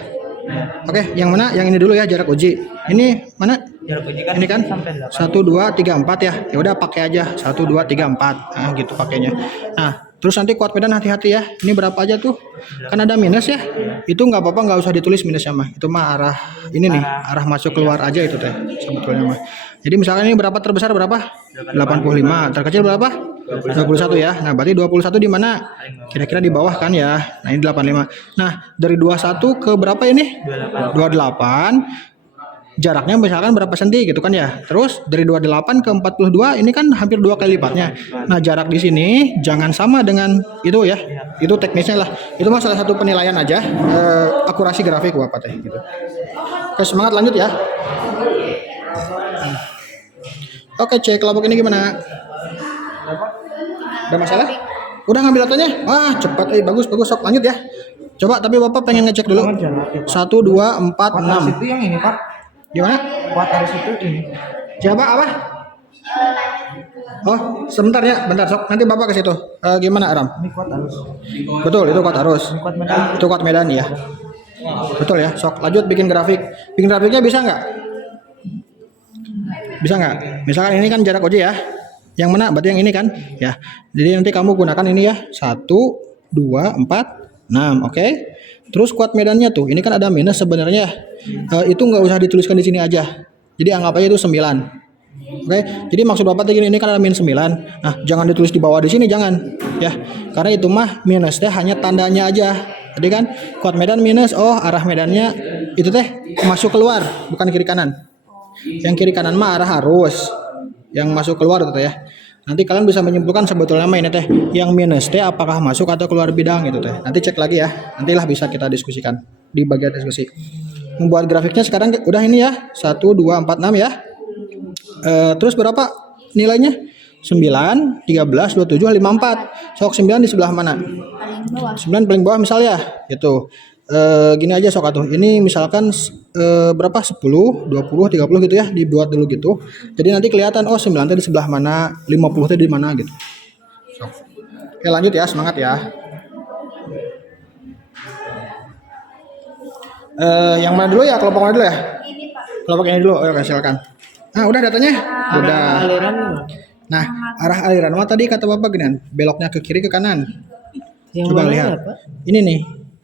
Oke, yang mana? Yang ini dulu ya, jarak uji. Ini mana? Jarak uji kan Ini kan sampai 8. 1, 2, 3, 4 ya. Ya udah pakai aja 1, 2, 3, 4. Nah, gitu pakainya. Nah, terus nanti kuat medan hati-hati ya. Ini berapa aja tuh? Kan ada minus ya. Itu nggak apa-apa, nggak usah ditulis minusnya mah. Itu mah arah ini nih, arah masuk keluar aja itu teh sebetulnya mah. Jadi misalkan ini berapa terbesar berapa? 85. Terkecil berapa? 21 ya. Nah, berarti 21 di mana? Kira-kira di bawah kan ya. Nah, ini 85. Nah, dari 21 ke berapa ini? 28. Jaraknya misalkan berapa senti gitu kan ya. Terus dari 28 ke 42 ini kan hampir 2 kali lipatnya. Nah, jarak di sini jangan sama dengan itu ya. Itu teknisnya lah. Itu mah salah satu penilaian aja akurasi grafik apa teh gitu. Oke, semangat lanjut ya. Oke, cek kelompok ini gimana? Ada masalah? Udah ngambil datanya? Wah, cepat. Bagus. Sok lanjut ya. Coba tapi Bapak pengen ngecek dulu. 1, 2, 4, 6. Itu yang ini Pak. Gimana? Kuat arus itu ini. Siapa apa? Oh, sebentar ya, bentar sok. Nanti Bapak ke situ. Gimana Aram? Ini kuat arus. Betul, itu kuat arus. Ini kuat medan. Itu kuat medan ya. Betul ya. Sok lanjut bikin grafik. Bikin grafiknya bisa nggak? Bisa nggak? Misalkan ini kan jarak uji ya. Yang mana? Berarti yang ini kan? Ya. Jadi nanti kamu gunakan ini ya. 1, 2, 4, 6. Oke. Terus kuat medannya tuh. Ini kan ada minus sebenarnya. Itu nggak usah dituliskan di sini aja. Jadi anggap aja itu 9. Oke. Jadi maksud Bapak gini, ini kan ada minus 9. Nah, jangan ditulis di bawah di sini, jangan. Ya. Karena itu mah minusnya hanya tandanya aja. Jadi kan kuat medan minus, arah medannya itu teh masuk keluar, bukan kiri kanan. Yang kiri kanan mah arah arus. Yang masuk keluar gitu ya. Nanti kalian bisa menyimpulkan sebetulnya mah ini teh yang minus teh apakah masuk atau keluar bidang gitu teh. Nanti cek lagi ya. Nantilah bisa kita diskusikan di bagian diskusi. Membuat grafiknya sekarang udah ini ya. 1, 2, 4, 6 ya. Terus berapa nilainya? 9, 13, 27, 54. Sok 9 di sebelah mana? 9 paling bawah misalnya gitu. Gini aja sok atuh. Ini misalkan berapa? 10, 20, 30 gitu ya, dibuat dulu gitu. Jadi nanti kelihatan 9 teh di sebelah mana, 50 teh di mana gitu. Sok. Oke, lanjut ya, semangat ya. Yang mana dulu ya? Kelompok mana dulu ya? Ini Pak. Kelompok ini dulu. Oke, silakan. Nah, udah datanya? Udah. Nah, arah aliran mah tadi kata Bapak gini, beloknya ke kiri ke kanan. Coba lihat. Ini nih.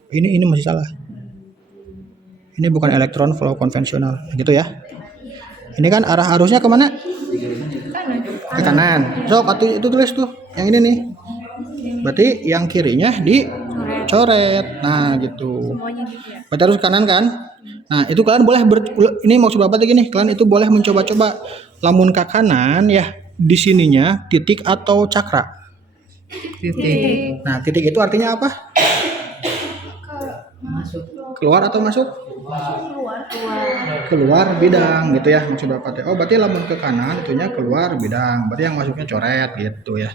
Ini masih salah. Ini bukan elektron flow konvensional, gitu ya. Ini kan arah arusnya kemana? Ke kanan. Sok, itu tulis tuh. Yang ini nih. Berarti yang kirinya dicoret. Nah, gitu. Berarti harus kanan kan? Nah, itu kalian boleh ini maksud Bapak gini, kalian itu boleh mencoba-coba lamun ke kanan ya. Di sininya titik atau cakra. Titik. Nah, titik itu artinya apa? Keluar atau masuk? Keluar bidang gitu ya maksud Bapak. Berarti lamun ke kanan itunya keluar bidang. Berarti yang masuknya coret gitu ya.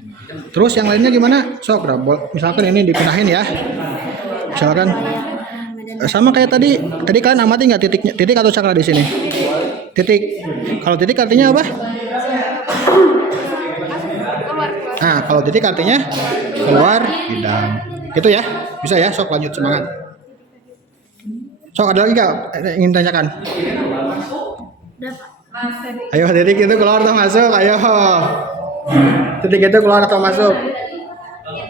Terus yang lainnya gimana? Sok, misalkan ini dipindahin ya. Misalkan sama kayak tadi kalian amati nggak titiknya? Titik atau cakra di sini? Titik. Kalau titik artinya apa? Nah, kalau titik artinya keluar bidang. Gitu ya. Bisa ya, sok lanjut semangat. Sok ada lagi nggak ingin tanyakan? Ayo titik itu keluar atau masuk? Ayo. Titik itu keluar atau masuk?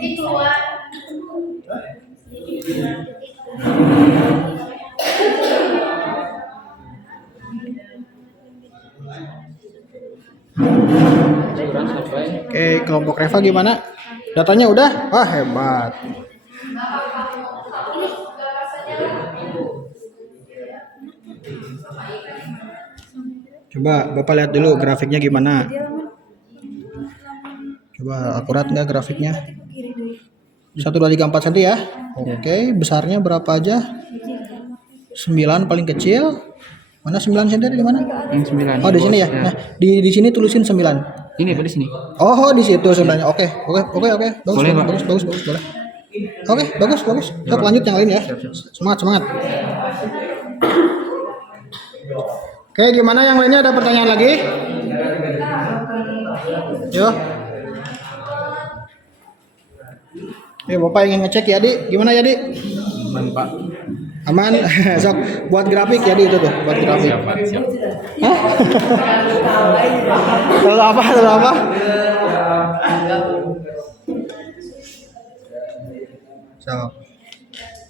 Titik keluar. Oke, kelompok Reva gimana? Datanya udah? Wah, hebat. Coba Bapak lihat dulu grafiknya gimana. Coba akurat nggak grafiknya? 1, 2, 3, 4 cm ya. Oke, besarnya berapa aja? 9 paling kecil. Mana 9 senter di mana? Yang 9. Oh, di sini ya. Nah, di sini tulisin 9. Ini apa di sini? Oh, di situ sebenarnya. Oke. Bagus, Boleh, Pak. bagus, boleh. Oke, bagus. Sok lanjut yang lain ya. Semangat. Oke, gimana yang lainnya, ada pertanyaan lagi? Yo. Bapak ingin ngecek ya, Di. Gimana ya, Di? Aman, Pak. Aman. Sok buat grafik ya, Di, itu tuh, buat grafik. Siap. Hah? Terlalu apa? So.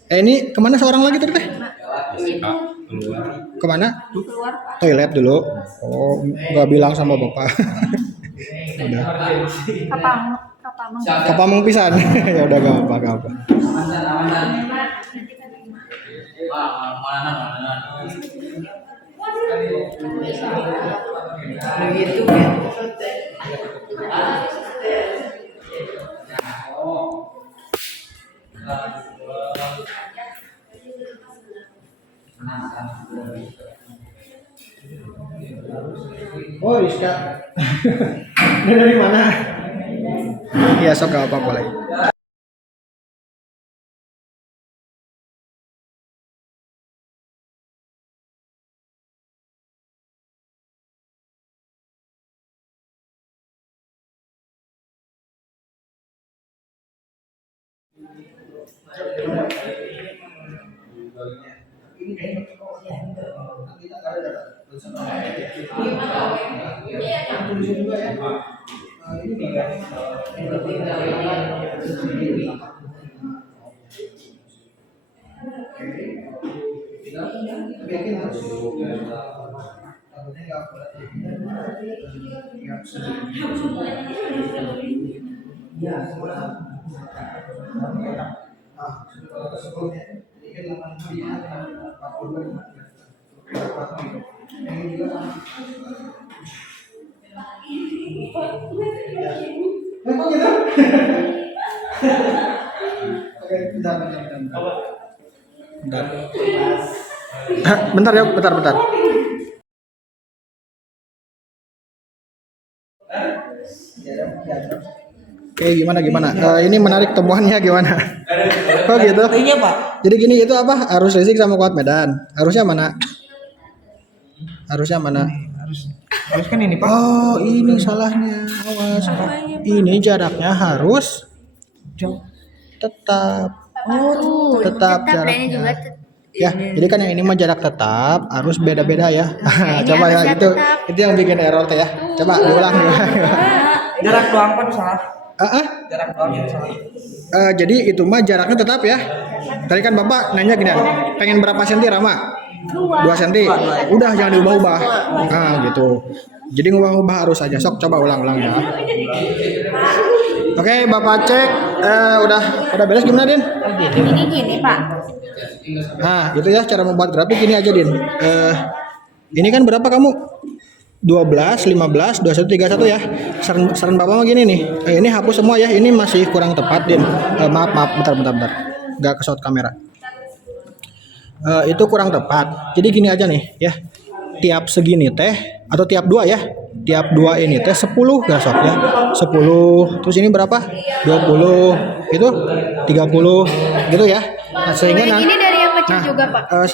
Ini kemana seorang lagi tadi teh? Kemana? Keluar Pak. Toilet dulu. Oh, nggak bilang sama bapak. Udah. Kapamung pisan. Ya udah gak apa. Begitu kan. Oh, Rizka. Ini dari mana? Iya, sok gak apa boleh. Bentar ya, bentar. Oke, gimana? Ini menarik temuannya gimana? Oh gitu. Iya, Pak. Jadi gini, itu apa? Arus listrik sama kuat medan. Harusnya mana? Harus kan ini, Pak. Oh, ini salahnya. Awas. Ini jaraknya harus tetap. Tetap jarak. ini juga Ya, jadi kan yang ini mah jarak tetap, harus beda-beda ya. Coba ya, harusnya tetap. itu yang bikin error teh ya. Coba diulang. Jarak doang kan salah. Jarak doang yang salah. Jadi itu mah jaraknya tetap ya. Tadi kan Bapak nanya gini, pengen berapa senti Rama? 2 senti. Udah, jangan diubah-ubah. Nah, gitu. Jadi ngubah-ubah harus aja. Sok coba ulang-ulang ya. Oke, Bapak cek udah beres gimana, Din? Ini gini Pak. Nah, gitu ya cara membuat grafik ini aja, Din. Ini kan berapa kamu? 12, 15, 21, 31 ya. Saran Bapak mah gini nih. Ini hapus semua ya. Ini masih kurang tepat, Din. Maaf, bentar. Gak ke shot kamera. Itu kurang tepat. Jadi gini aja nih ya. Tiap segini teh atau tiap 2 ya. Tiap 2 ini teh 10 gak sok ya. 10. Terus ini berapa? 20. Itu 30 gitu ya. Nah, sehingga Ini dari yang kecil juga Pak.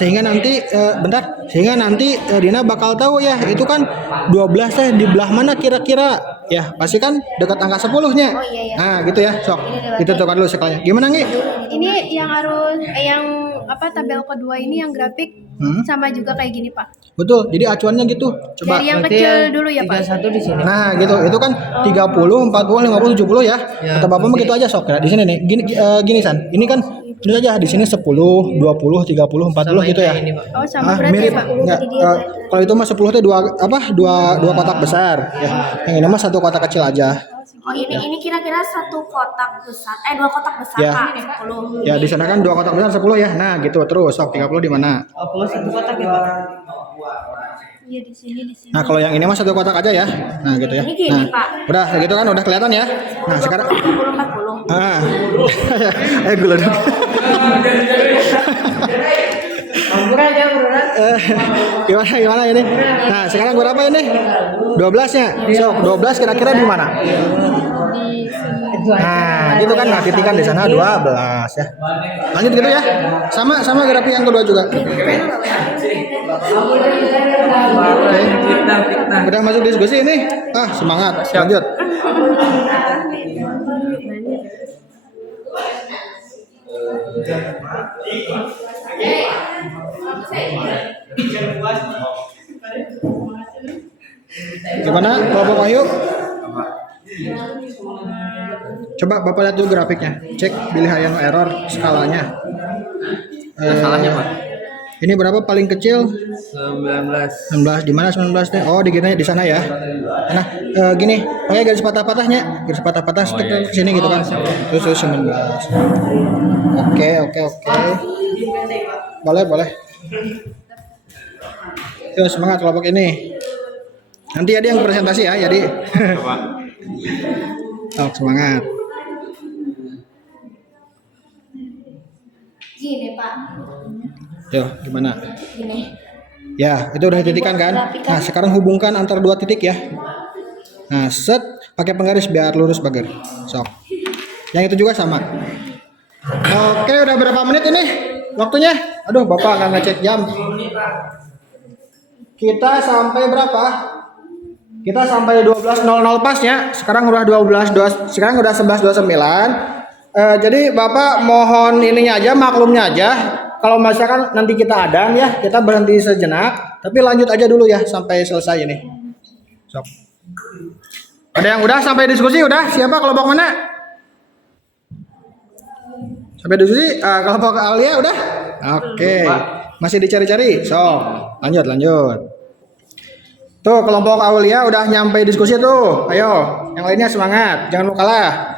Sehingga nanti Dina bakal tahu ya, itu kan 12 teh di belah mana kira-kira ya, pasti kan dekat angka 10-nya. Oh, iya. Nah, gitu ya. Sok. Itu tukar dulu skalanya. Gimana, Ngi? Ini yang harus yang tabel kedua ini yang grafik sama juga kayak gini Pak. Betul. Jadi acuannya gitu. Coba. Dari yang kecil dulu ya Pak. 31 di sini. Nah, gitu. Itu kan 30, 40, 50, 70 ya. Kata Bapak mah gitu aja sok. Nah, di sini nih. Gini San. Ini kan tulis aja di sini 10, 20, 30, 40 gitu ya. Oh, sama berarti Mirip. Pak. Enggak. Kalau itu mah 10 teh dua kotak besar ya. Yang ini mah 1 kotak kecil aja. Oh ini kira-kira 1 kotak besar, 2 kotak besar Ya. Kak, 10. Ya, di sana kan 2 kotak besar 10 ya. Nah, gitu terus. Sok 30 di mana? Oh, 1 kotak ya, Pak. Iya di sini. Nah, kalau yang ini mah 1 kotak aja ya. Nah, gitu ya. Ini gini, Nah, Pak. udah gitu kan udah kelihatan ya. Nah, sekarang 40. gue Ampun aja beneran. Gimana ini? Nah, sekarang berapa ini? 12-nya. So, 12 kira-kira di mana? Nah, gitu kan. Nah, titik kan di sana 12 ya. Lanjut gitu ya. Sama grafik yang kedua juga. Oke. Udah masuk diskusi ini. Semangat. Lanjut. Gimana Bapak Wahyu? Coba Bapak lihat dulu grafiknya. Cek pilihan error skalanya. Salahnya Pak. Ini berapa paling kecil? 19. 19. Di mana 19 nih? Oh, di sana ya. Nah, gini, pakai garis patah-patahnya. Garis patah-patah ke sini gitu kan. Terus 19. Oke. Boleh. Yuk, semangat kelompok ini. Nanti ada yang presentasi ya, jadi. Oh, semangat. Gini Pak. Yo, gimana? Gini. Ya, itu udah titikan kan? Nah, sekarang hubungkan antara dua titik ya. Nah, set pakai penggaris biar lurus bager. Sok. Yang itu juga sama. Oke, udah berapa menit ini waktunya? Aduh, Bapak nggak ngecek jam. Kita sampai berapa? Kita sampai 12.00 pasnya. Sekarang udah 11.29. Jadi Bapak mohon ininya aja, maklumnya aja. Kalau misalkan nanti kita adang ya, kita berhenti sejenak, tapi lanjut aja dulu ya sampai selesai ini. Sok. Ada yang udah sampai diskusi udah? Siapa kelompok mana? Sampai diskusi kelompok Aulia udah? Oke. Masih dicari-cari. So, lanjut. Tuh kelompok Aulia udah nyampe diskusi tuh. Ayo, yang lainnya semangat, jangan mau kalah.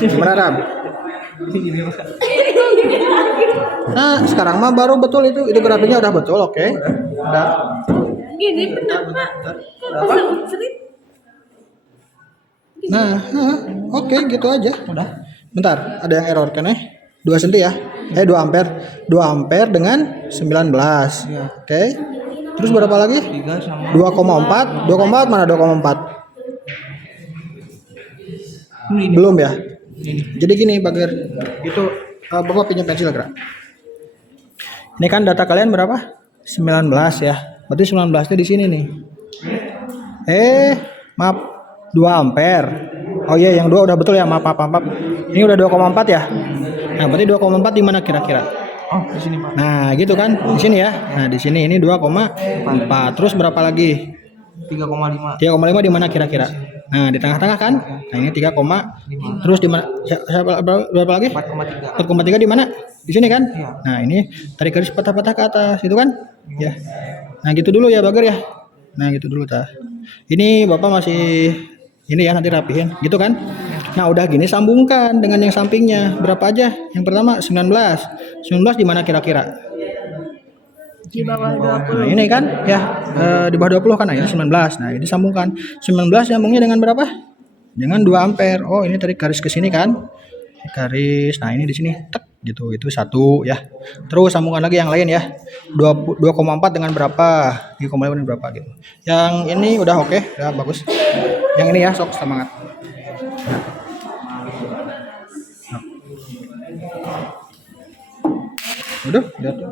Gimana Ram? Nah, sekarang mah baru betul itu grafiknya udah betul, oke. Udah. Gini benar Pak. Nah, oke gitu aja. Udah. Bentar, ada yang error kan 2 senti ya. 2 ampere. 2 ampere dengan 19. Oke. Terus berapa lagi? 2,4. 2,4 mana 2,4? Belum ya. Jadi gini Bager, itu Bapak pinjam pensil gerak. Ini kan data kalian berapa? 19 ya. Berarti 19 nya di sini nih. Maaf, 2 ampere. Oh iya, yang 2 udah betul ya, maaf. Ini udah 2,4 ya. Nah, berarti 2,4 di mana kira-kira? Oh, di sini Pak. Nah, gitu kan? Di sini ya. Nah, di sini ini 2,4. Terus berapa lagi? 3,5. 3,5 di mana kira-kira? Nah, di tengah-tengah kan? Nah, ini 3, terus di mana? Berapa lagi? 4,3. 4,3 di mana? Di sini kan? Iya. Nah, ini tarik garis patah-patah ke atas, itu kan? Ya. Nah, gitu dulu ya, Bager ya. Nah, gitu dulu tah. Ini Bapak masih ini ya, nanti rapihin, gitu kan? Nah, udah gini sambungkan dengan yang sampingnya. Berapa aja? Yang pertama 19. 19 di mana kira-kira? Di bawah 20. Nah, ini kan ya di bawah 20 kan, nah ini 19. Nah, ini sambungkan. 19 nyambungnya dengan berapa? Dengan 2 ampere. Oh, ini tarik garis ke sini kan? Garis. Nah, ini di sini tek gitu. Itu 1 ya. Terus sambungkan lagi yang lain ya. 2,4 dengan berapa? 3,5 dengan berapa gitu. Yang ini udah oke, udah bagus. Yang ini ya, sok semangat. Udah tuh.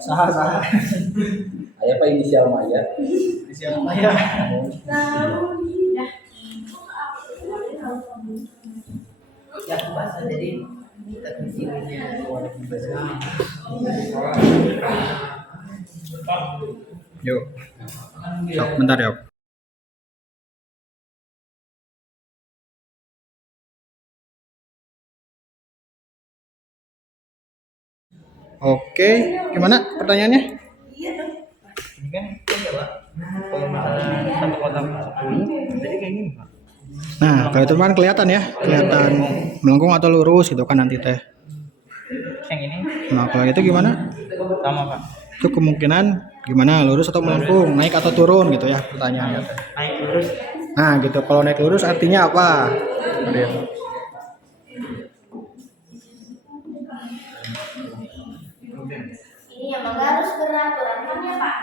Saha. Aya apa inisial Maya? Siapa ya? Ya aku bahasa jadi teknisnya wadah bahasa. Yuk. Sok, bentar ya. Oke, gimana pertanyaannya? Ini kan Pak. Kalau misalnya satu kotak 10, jadi kayak gini Pak. Nah, kalau itu kan kelihatan ya, kelihatan melengkung atau lurus gitu kan nanti teh. Yang ini Nah, kalau itu gimana? sama Pak. Itu kemungkinan gimana, lurus atau melengkung, naik atau turun gitu ya pertanyaannya. Naik lurus. Nah, gitu. Kalau naik lurus artinya apa? Ini yang harus beraturan kan ya Pak?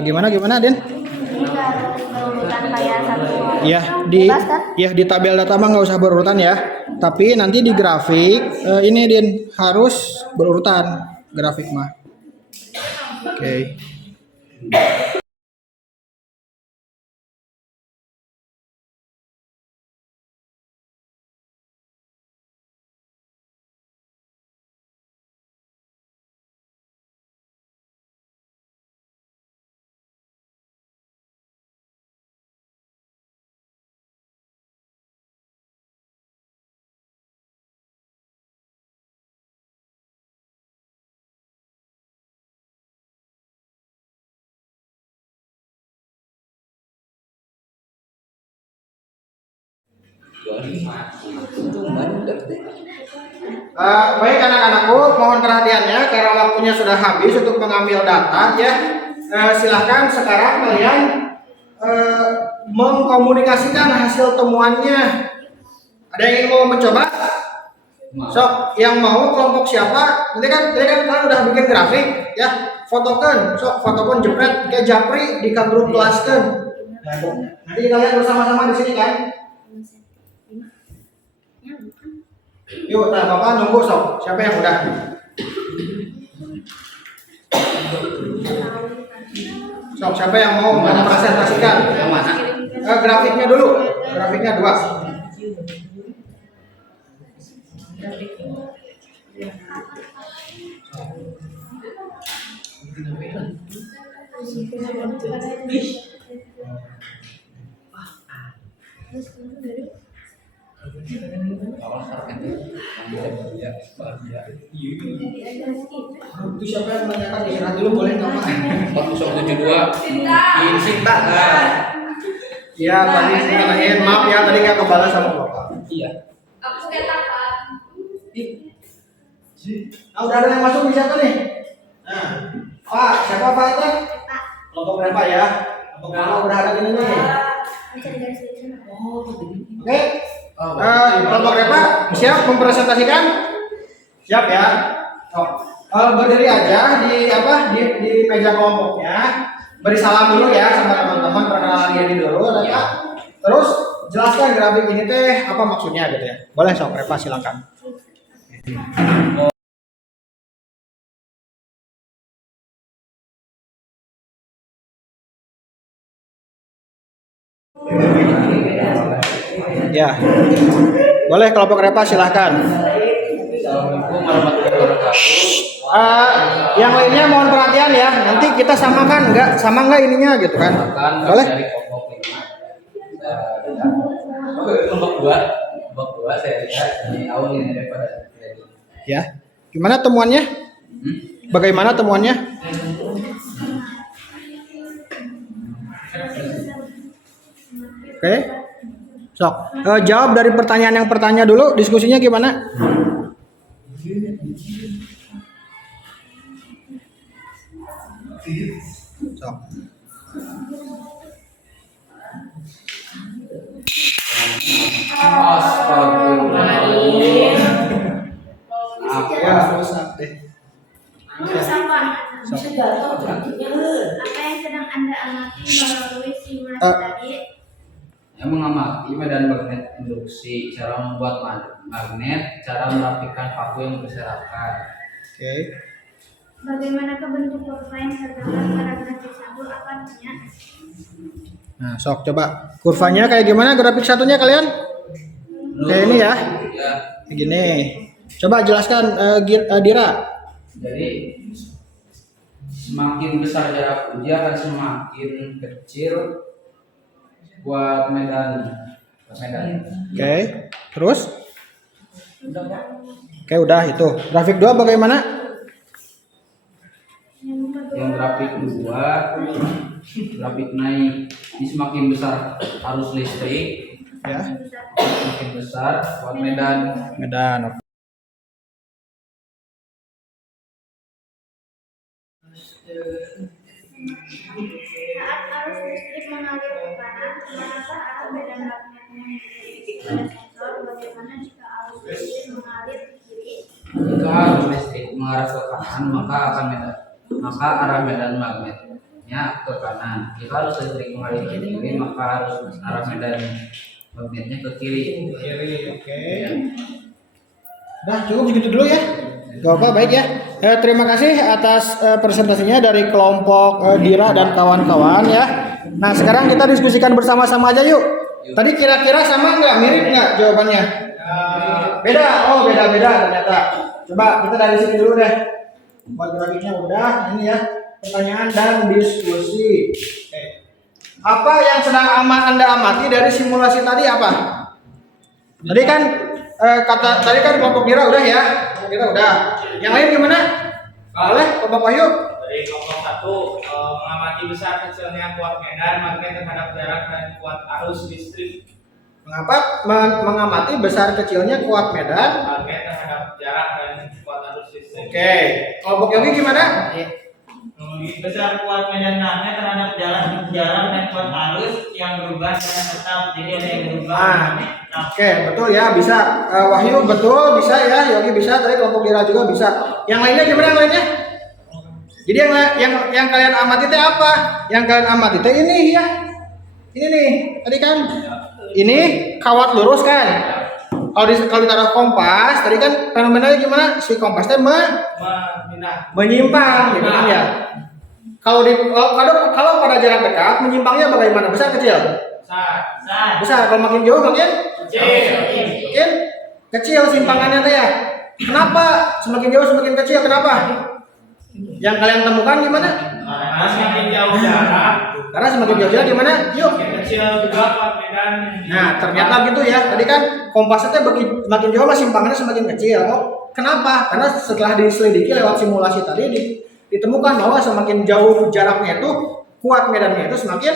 Gimana, Din? Ini nggak harus berurutan kayak satu. Iya, Bebas, kan? di tabel data mah nggak usah berurutan ya. Tapi nanti di grafik ini Din harus berurutan grafik mah. Oke. Baik anak-anakku, mohon perhatiannya karena waktunya sudah habis untuk mengambil data ya. Silahkan sekarang kalian mengkomunikasikan hasil temuannya. Ada yang ingin mau mencoba? Sok, yang mau kelompok siapa? Nanti kan kalian udah bikin grafik ya. Fotokan, sok fotokan jepret ke Japri di grup kelaskan. Nanti kalian bersama-sama di sini kan? Yuk, nah Bapak nunggu sok. Siapa yang udah? Sok, siapa yang mau mempresentasikan? Yang mana? Grafiknya dulu. Grafiknya 2. Itu siapa yang menanyakan istirahat dulu boleh nggak Pak? 4072 mungkin Sinta kan? Iya tadi saya tanyain, maaf ya tadi nggak kebalas sama Bapak. Iya. Aku kata Pak. Udah ada yang masuk di siapa nih? Nah, Pak, siapa Pak itu? Kelompok berapa ya? Kelompok berapa udah ada gini nih? Oke. Kelompok berapa? Siap mempresentasikan? Siap ya? Berdiri aja di meja kelompoknya. Beri salam dulu ya sama teman-teman, perkenalan diri dulu, Pak. Terus jelaskan grafik ini teh apa maksudnya gitu ya. Boleh sok Reva silakan. Ya. Boleh kelompok Reva silahkan. Assalamualaikum warahmatullahi wabarakatuh. Yang lainnya mohon perhatian ya. Nanti kita samakan sama nggak ininya gitu kan? Boleh? Dari kelompok 5. Kelompok 2 saya lihat ini awal ini daripada Ya. Gimana temuannya? Bagaimana temuannya? Oke. Sok. Jawab dari pertanyaan yang pertanya dulu. Diskusinya gimana? Sok. Astagfirullahaladzim. Ya, rusak deh. Apa yang sedang Anda amati melalui simulasi tadi? Yang mengamati medan magnet induksi, cara membuat magnet, cara merapikan paku yang berserakan. Oke. Bagaimanakah bentuk kurva yang tergambar pada grafik 1 akarnya? Nah, sok coba kurvanya kayak gimana grafik satunya kalian? Kayak ini ya. Ya. Kayak gini. Coba jelaskan Dira. Jadi semakin besar jarak uji akan semakin kecil buat medan. Oke. Terus? Oke, udah itu. Grafik 2 bagaimana? Yang grafik 2 grafik naik. Ini semakin besar arus listrik, Ya. semakin besar buat medan. Medan. Saat arus listrik mengalir ke kanan, kemanakah arah medan magnetnya? Pada sensor, bagaimana jika arus listrik mengalir ke kiri? Jika arus listrik mengarah ke kanan, maka arah medan magnetnya ke kanan. Jika arus listrik mengalir ke kiri, maka arah medan magnetnya ke kiri. Oke. Nah, cukup segitu dulu ya. Gak apa, baik ya. Terima kasih atas presentasinya dari kelompok Dira dan kawan-kawan ya. Nah, sekarang kita diskusikan bersama-sama aja yuk. Tadi kira-kira sama nggak? Mirip nggak jawabannya? Beda. Oh, beda-beda ternyata. Coba kita dari sini dulu deh. Buat grafiknya udah. Ini ya. Pertanyaan dan diskusi. Oke. Apa yang sedang Anda amati dari simulasi tadi apa? Tadi kan tadi kan kelompok Dira udah ya. Kelompok Dira udah. Yang lain gimana? Boleh, kelompok Wahyu. Dari kelompok 1 mengamati besar kecilnya kuat medan magnet terhadap jarak dan kuat arus listrik. Mengamati besar kecilnya kuat medan Magnet terhadap jarak dan kuat arus listrik. Oke. Kelompok Yogi gimana? Besar kuat medan magnet terhadap jarak dan kuat arus yang berubah dan tetap. Jadi ada yang berubah. Oke, betul ya, bisa. Wahyu betul, bisa ya. Yogi bisa. Tadi kelompok Dira juga bisa. Yang lainnya gimana yang lainnya? Jadi yang kalian amati teh apa? Yang kalian amati teh ini ya. Ini nih. Tadi kan ini kawat lurus kan? Kalau ditaruh kompas, tadi kan fenomenanya gimana? Si kompas teh menyimpang, gitu kan ya. Kalau pada jarak dekat menyimpangnya bagaimana? Besar kecil? Besar. Kalau makin jauh makin kecil simpangannya teh ya. Kenapa? Semakin jauh semakin kecil. Kenapa? Yang kalian temukan gimana? Karena semakin jauh jarak. Karena semakin jauh jarak gimana? Yuk. Kecil juga kuat medan. Nah, ternyata gitu ya. Tadi kan kompasnya semakin jauh lah simpangannya semakin kecil. Oh, kenapa? Karena setelah diselidiki lewat simulasi tadi ditemukan bahwa semakin jauh jaraknya itu kuat medannya itu semakin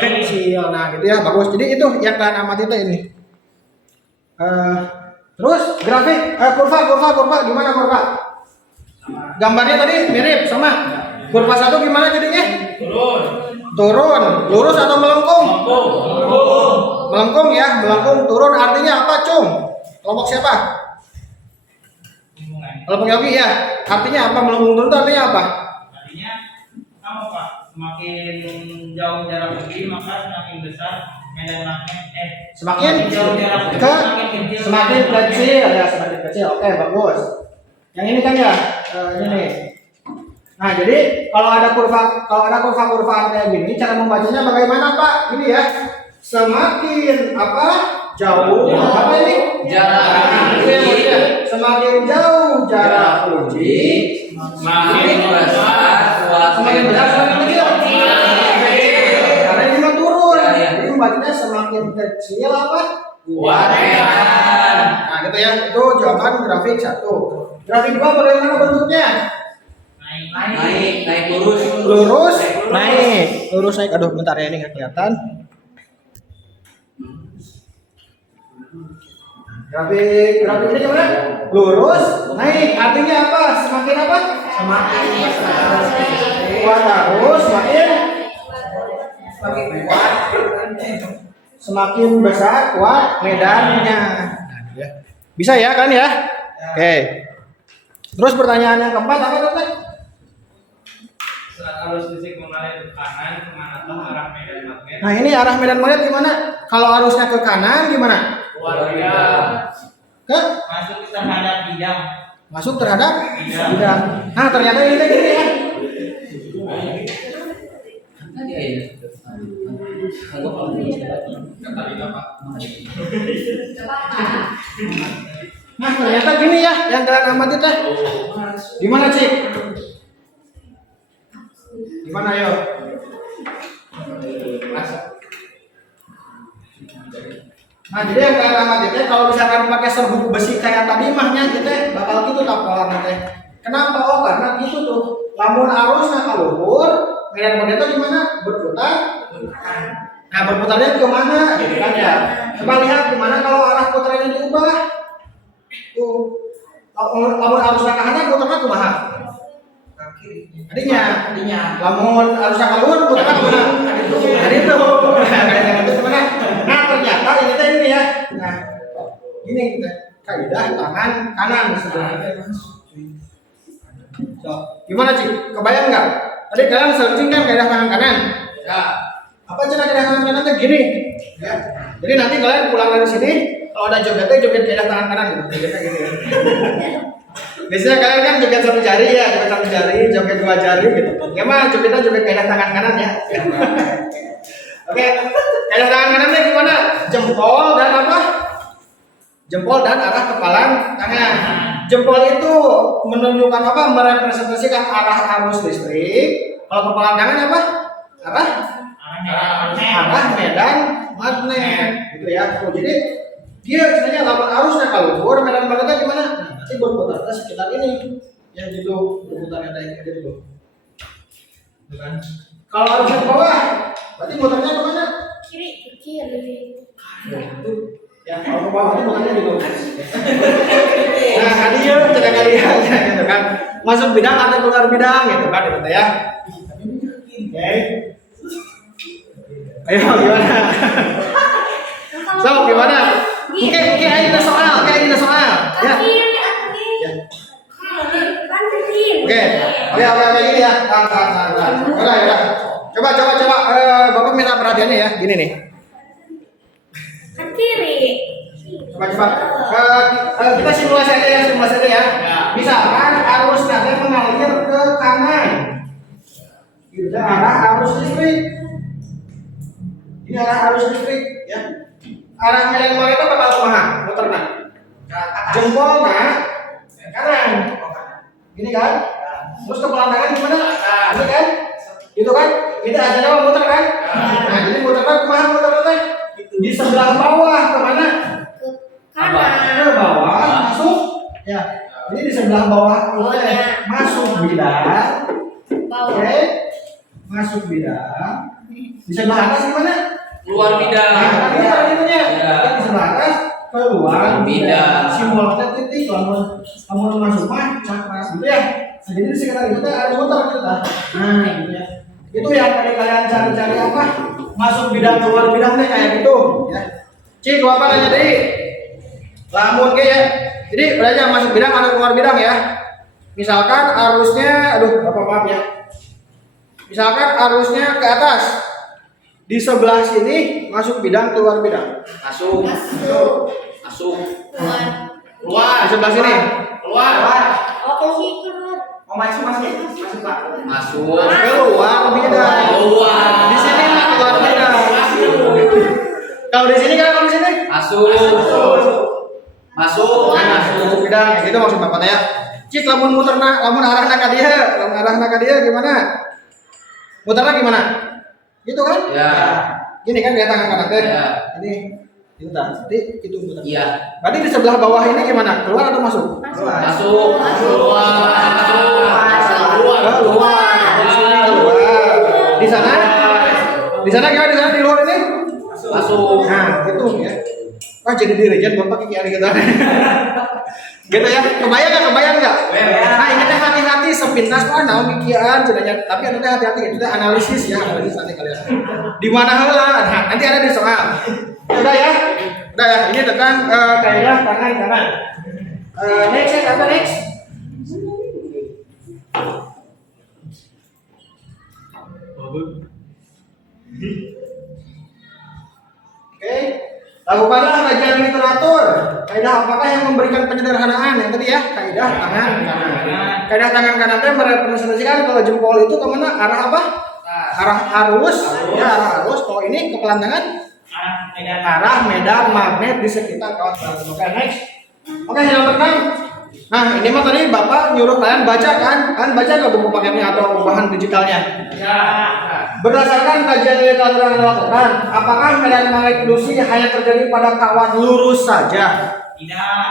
kecil. Nah, gitu ya. Bagus. Jadi itu yang kalian amati itu ini. Terus grafik kurva gimana kurva? Gambarnya tadi mirip sama. Kurva 1 gimana jadinya? Turun. Lurus atau melengkung? Melengkung ya, melengkung turun artinya apa, Cung? Kelompok siapa? Kelompok Yogi ya. Artinya apa melengkung turun itu artinya apa? Artinya sama Pak. Semakin jauh jarak uji maka semakin besar medan magnet. Semakin jauh jarak uji semakin kecil ya, semakin kecil. Oke, bagus. Yang ini kan ya, ini nih. Nah, jadi kalau ada kurva kayak gini, cara membacanya bagaimana Pak? Ini ya, semakin apa? Jauh. Apa ini? Jarak uji. Semakin jauh jarak uji, semakin besar kuat semakin besar semakin kecil. Karena ini mah turun. Jadi membacanya semakin kecil apa? kuat medan. Nah, gitu ya. Itu jawaban grafik 1. Grafik 2 bagaimana bentuknya? Naik lurus. Lurus naik. Aduh, bentar ya, ini nggak kelihatan. Grafiknya gimana? Lurus naik. Artinya apa? Semakin apa? Semakin kuat arus, semakin besar kuat medannya. Bisa ya kan ya? Oke. Terus pertanyaan yang keempat apa tadi? Saat arus listrik mengalir ke kanan, kemanakah arah medan magnet? Nah, ini arah medan magnet gimana? Kalau arusnya ke kanan gimana? Kuat medan. Ke Masuk terhadap bidang. masuk terhadap bidang. Nah ternyata ini gini ya. Nah ternyata gini ya yang kalian amati teh. Gimana Cik? Gimana yo? Nah jadi yang kalian amati teh kalau misalkan pakai serbuk besi kayak tadi mahnya gitu bakal gitu tak pola teh. Kenapa? Oh karena gitu tuh. Lamun arusnya kaluhur, medan magnet itu gimana? Berputar. Nah berputarnya kemana? Gitu kan ya. Coba lihat gimana kalau arah putarannya diubah. Tuh, lamun arusnya ke kanan putarnya kumaha? Adinya. Lamun arusnya kaluhur putarnya kemana? Itu. Nah ternyata ini ya. Nah ini kita kaidah tangan kanan sebenarnya. So, gimana Cik? Kebayang nggak? Tadi kalian searching kan kaidah tangan kanan. Ya. Apa cara kaidah tangan kanannya gini? Ya. Jadi nanti kalian pulang dari sini, kalau ada jogetnya joget kaidah tangan kanan gitu. Jogetnya gitu ya. Biasanya kalian kan joget satu jari ya, joget dua jari gitu. Ya mah jogetnya joget kaidah tangan kanan ya. Oke, kaidah tangan kanannya gimana? Jempol dan apa? Jempol dan arah kepalan tangan. Jempol itu menunjukkan apa? Merepresentasikan arah arus listrik. Kalau kepalan tangan apa? Arah medan magnet. Gitu ya. Oh, jadi dia sebenarnya lawan arusnya kalau medan magnetnya gimana? Nanti berputar sekitar ini. Ya gitu berputarnya kayak gitu. Bukan? Kalau arusnya ke bawah, berarti muternya kemana? Kiri. Ya, kalau ke bawah itu bukannya gitu. Nah, tadi ya cerita kalian gitu kan. Masuk bidang atau keluar bidang gitu kan gitu ya. Oke. Ayo gimana? So, gimana? Oke, ada soal. Ya. Oke, gini ya. Udah. Coba. Bapak minta perhatiannya ya. Gini nih. Kiri. Coba. Kita simulasi aja ya. Misalkan arus nanti mengalir ke kanan. Itu arah arus listrik. Ini arah arus listrik ya. Arah medan magnet itu bakal kumaha? Muterna. Jempol kanan. Gini kan? Terus kepalan tangan gimana? Ini kan? Itu kan? Ini asalnya muter kan? Nah, jadi muterna kumaha teh? Di sebelah bawah kemana? Ke bawah masuk ya. Jadi di sebelah bawah masuk bidang. Oke. Masuk bidang. Di sebelah atas gimana? Keluar bidang. Nah, itunya. Di sebelah atas keluar bidang. Simbolnya titik lamun masuk mah cakra gitu ya. Jadi di sekitar itu ada muter kita. Nah, gitu ya. Itu yang tadi kalian cari-cari apa? Masuk bidang keluar bidang kayak gitu ya. Cik, apa nanya tadi? Lamun ke ya. Jadi belajar masuk bidang atau keluar bidang ya. Misalkan arusnya maaf ya. Misalkan arusnya ke atas. Di sebelah sini masuk bidang keluar bidang. Masuk. Keluar. Di sebelah sini. Keluar. Keluar. Oh masuk Pak. Masuk. Keluar bidang. Keluar. Di sini keluar bidang. Kalau di sini kan kalau di sini Masuk. masuk bidang ya gitu maksud Bapak ya. Cik lamun arahna ka dia gimana? Muterna gimana? Gitu kan? Ya. Gini kan dia tangan kanan teh. Ya. Ini itu tadi itu muter. Iya. Berarti di sebelah bawah ini gimana? Keluar atau masuk? Masuk. Keluar. Di sana gimana? Di sana di luar ini? Masuk. Nah, itu ya. Wah, jadi dirijen Bapak kiai gitu. Gitu ya. Kebayang nggak? Nah, ini teh hati-hati sepintas naon mikian cenanya. Tapi anu teh hati-hati itu teh analisis nanti kalian. Di mana heula? Nah, nanti ada di soal. Udah ya. Ini tentang kaidah tangan kanan. Next apa next? Oke. Lakukanlah kajian literatur. Kaidah apakah yang memberikan penyederhanaan? Yang tadi ya, kaidah tangan kanan. Kaidah tangan kanan itu merepresentasikan kalau jempol itu kemana? Arah apa? Arah arus. Ya, arah arus. Kalau ini kepelan tangan arah medan magnet di sekitar kawat beratus. Oke, next. Oke, yang pertama. Nah, ini mah tadi Bapak nyuruh kalian baca kan? Kan baca nggak buku paketnya atau bahan digitalnya? Ya. Berdasarkan kajian literatur yang dilakukan, apakah medan magnet induksi hanya terjadi pada kawat lurus saja? Tidak.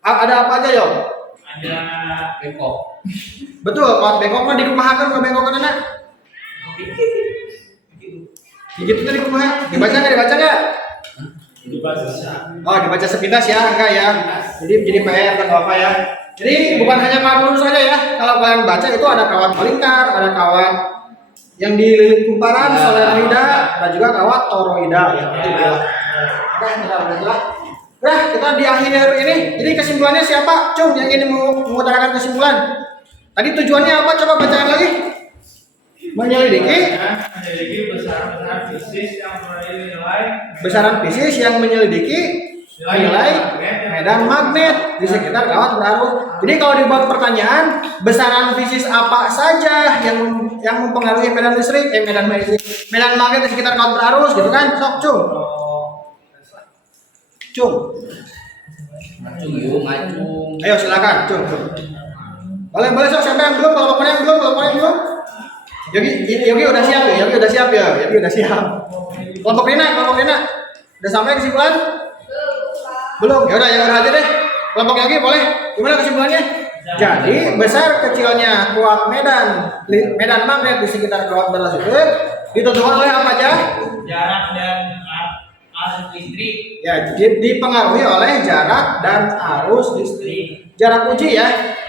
Ada apa aja, Yo? Ada bengkok. Betul, kawat bengkok mah dikumahakan ke bengkok kan anak? Gitu tadi kumaha? Dibaca nggak? Oh, dibaca sepintas ya, enggak ya. Jadi PR kan apa ya. Jadi bukan hanya kawat lurus saja ya. Kalau kalian baca itu ada kawat melingkar, ada kawat yang dililit kumparan, solenoida, ada juga kawat toroida ya. Itu ya. Oke, sudah. Nah, kita di akhir ini. Jadi kesimpulannya siapa? Cung yang ini mengutarakan kesimpulan. Tadi tujuannya apa? Coba bacakan lagi. Menyelidiki besaran fisis yang menyelidiki nilai medan magnet di sekitar kawat berarus. Jadi kalau dibuat pertanyaan, besaran fisis apa saja yang mempengaruhi medan listrik, medan magnet di sekitar kawat berarus gitu kan? Sok, Cung. Ayo silakan, Cung. Boleh sok, siapa yang belum? Kalau pokoknya belum. Yogi udah siap ya. Yogi udah siap. Kelompok Rina. Udah sampai kesimpulan? Belum. Ya udah aja deh. Kelompok Yogi boleh. Gimana kesimpulannya? Jadi besar kecilnya kuat medan magnet di sekitar kawat berarus itu ditentukan oleh apa aja? jarak dan arus listrik. Ya, dipengaruhi oleh jarak dan arus listrik. Jarak uji ya.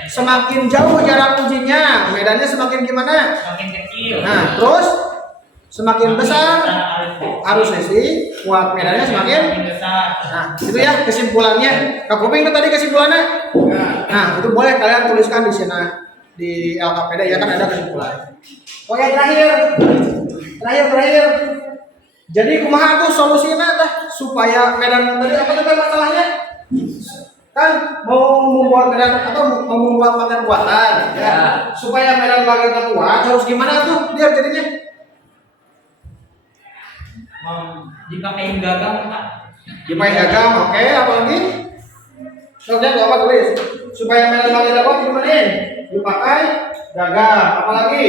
Semakin jauh jarak ujinya, medannya semakin gimana? Semakin kecil. Nah, terus semakin besar arus listrik, kuat medannya semakin besar. Nah, itu ya kesimpulannya. Kak Kuping itu tadi kesimpulannya. Nah, itu boleh kalian tuliskan di sini di LKPD ya kan ada kesimpulan. Oke, terakhir. Jadi kumaha tuh solusinya teh supaya medan tadi apa tadi masalahnya? Kan mau membuat magnet kuatan ya. Supaya medan magnet kuat harus gimana tuh biar jadinya? Dipakai gagang, Pak. Dipakai gagang, oke, apa lagi? Soalnya apa tulis? Supaya medan magnet kuat gimana? Dipakai gagang, apa lagi?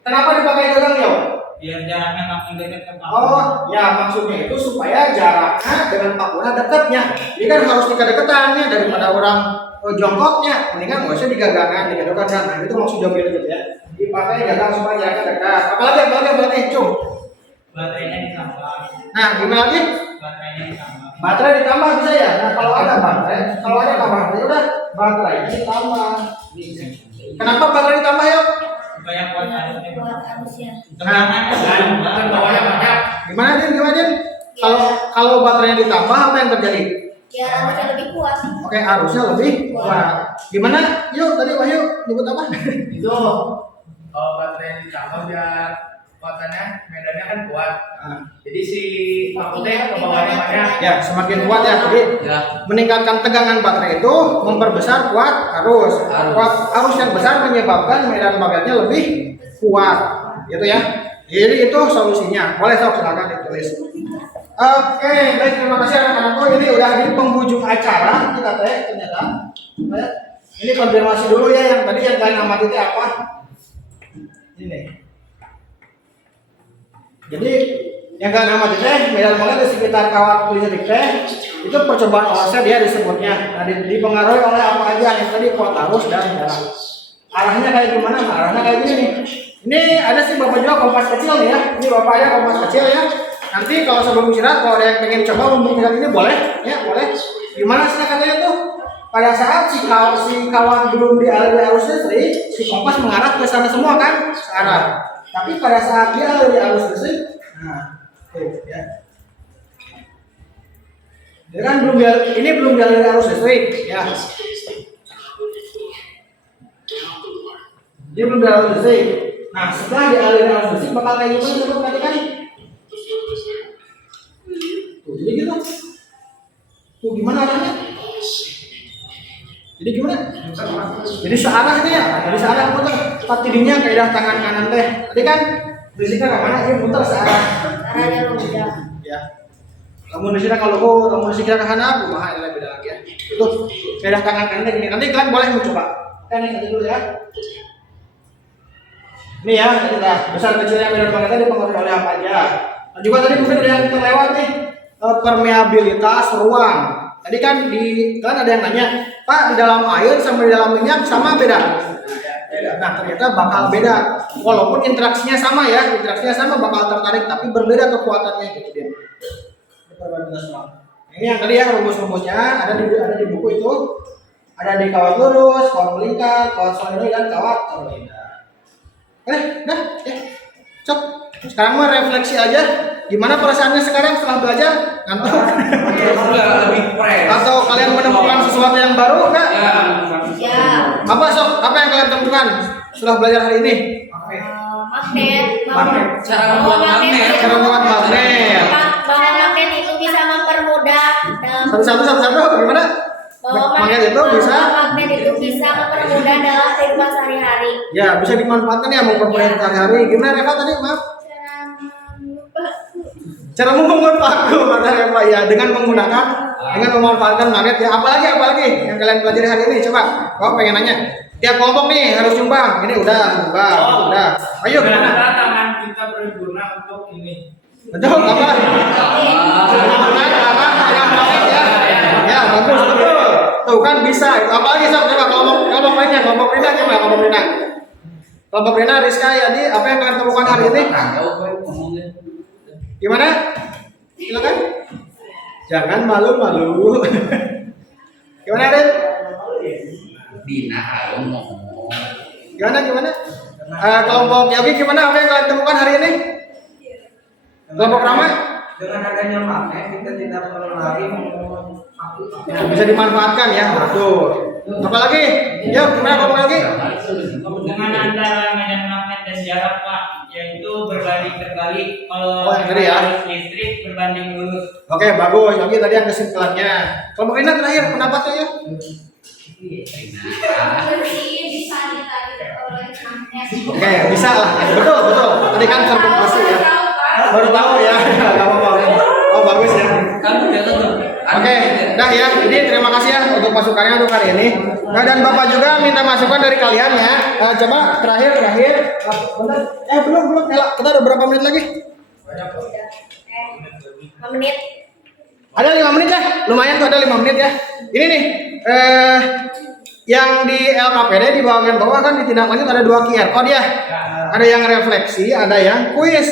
Kenapa dipakai gagang yo? Biar jaraknya makin dekat ke paku. Oh, ya maksudnya itu supaya jaraknya dengan pakuna dekatnya. Ini kan harus dekat-dekatan ya daripada orang jongkoknya. Mendingan nggak usah digagangan, digagangan. Nah, itu maksud jongkok itu ya. Dipakai gagang supaya jaraknya dekat. Apalagi, Cung. Baterainya ditambah. Nah, gimana lagi? Baterainya ditambah. Baterai ditambah bisa ya. Nah, kalau ada baterai udah baterai ditambah. Kenapa baterai ditambah ya? Supaya kuat arusnya. Nah, Tegangan bawahnya banyak. Gimana Din? Kalau baterainya ditambah apa yang terjadi? Ya, arusnya lebih kuat. Oke, arusnya lebih kuat. Gimana? Yuk, tadi Wahyu nyebut apa? Itu kalau baterai ditambah biar kuatannya medannya kan kuat. Jadi si pakutnya ke bawahnya banyak. Ya, semakin kuat ya. Jadi meningkatkan tegangan baterai itu memperbesar kuat arus. Kuat arus yang besar menyebabkan medan magnetnya lebih kuat. Gitu ya. Jadi itu solusinya. Boleh silakan ditulis. Oke, baik, terima kasih anak-anakku. Ini udah di penghujung acara kita ternyata. Ini konfirmasi dulu ya yang tadi yang kalian amati itu apa? Ini. Jadi yang kalian amati medan magnet di sekitar kawat listrik itu percobaan OSR dia disebutnya. Nah, dipengaruhi oleh apa aja yang tadi kuat arus dan jarak. Arahnya kayak gimana? Arahnya kayak gini nih. Ini ada sih Bapak juga kompas kecil nih ya. Ini Bapak ada kompas kecil ya. Nanti kalau sebelum istirahat kalau ada yang pengen coba membuktikan ini boleh ya, boleh. Gimana sih katanya tuh? Pada saat si kawan belum dialiri arus listrik, si kompas mengarah ke sana semua kan? Searah. Tapi pada saat dia aliri arus listrik, nah, tuh ya. Dia kan belum dialiri arus listrik ya. Dia belum dialiri arus listrik. Nah, setelah dialiri arus listrik bakal kayak gimana coba perhatikan. Tuh, jadi gitu. Tuh gimana arahnya? Jadi gimana? Jadi searah nih ya. Jadi searah muter. Tepat tidinya kaidah tangan kanan teh. Tadi kan fisiknya ke mana? Ini muter searah. Caranya ludah. Ya. Kamu di sini kalau kamu di sini ke kanan, kumaha ini beda lagi ya. Itu kaidah tangan kanan teh gini. Nanti kalian boleh mencoba. Kan ini dulu ya. Ini ya, tadi lah besar kecilnya medan magnet tadi dipengaruhi oleh apa aja. Nah, juga tadi mungkin ada yang terlewat nih permeabilitas ruang. Tadi kan ada yang nanya, Pak di dalam air sama di dalam minyak sama beda? Nah ternyata bakal beda. Walaupun interaksinya sama ya, interaksinya sama bakal tertarik tapi berbeda kekuatannya gitu dia. Ini yang tadi ya rumus-rumusnya ada di buku itu. Ada di kawat lurus, kawat melingkar, kawat solenoid dan kawat toroida. Dah, ya. Cok. Sekarang mah refleksi aja. Gimana perasaannya sekarang setelah belajar? Ngantuk? Lebih fresh. Atau kalian menemukan sesuatu yang baru enggak? Ya. Apa sok? Apa yang kalian temukan setelah belajar hari ini? Magnet. Cara membuat magnet. Cara membuat magnet. Bahwa magnet itu bisa mempermudah dalam Satu. Gimana? Magnet itu bisa? Magnet itu bisa mempermudah dalam kehidupan sehari-hari. Ya, bisa dimanfaatkan ya mempermudah sehari-hari. Gimana Reva tadi, maaf? Cara membuat paku, kata Reva ya, dengan memanfaatkan magnet ya. Apalagi yang kalian pelajari hari ini? Coba, kau pengen nanya. Tiap kelompok nih harus nyumbang. Ini udah. Ayo gimana? Karena tangan kita berguna untuk ini. Betul, apa? Ya, bagus, betul. Tuh kan bisa. Apalagi sob, coba kelompok lainnya, kelompok Rina gimana? Kelompok Rina, Rizka, Yadi, apa yang kalian temukan hari ini? Gimana? Silakan. Jangan malu-malu. Gimana, Rin? Dina ayo ngomong. Gimana? Kelompok Yogi gimana? Apa yang kalian temukan hari ini? Kelompok Rama? Dengan adanya magnet kita tidak perlu lagi Ya, bisa dimanfaatkan ya. Betul. Apalagi? Yuk, gimana kelompok lagi? Hubungan antara medan magnet dan jarak Pak, yaitu berbanding terbalik. Kalau Oh, yang tadi ya. arus listrik berbanding lurus. Oke, bagus. Yogi tadi yang kesimpulannya. Kelompok Rina terakhir pendapatnya ya. Bersihin bisa ditarik oleh magnet. Oke, bisa lah. Betul. Tadi kan terkonfirmasi ya. Baru tahu ya. Gak apa-apa. Oh, bagus ya. Kamu udah tahu. Oke, dah ya. Jadi terima kasih ya untuk masukannya untuk hari ini. Nah, dan Bapak juga minta masukan dari kalian ya. Coba terakhir. Bentar. Belum. Ella, kita ada berapa menit lagi? 5 menit. Ada 5 menit ya. Lumayan tuh ada 5 menit ya. Ini nih. Yang di LKPD di bagian bawah kan ditindaklanjut ada 2 QR code ya. Ada yang refleksi, ada yang kuis.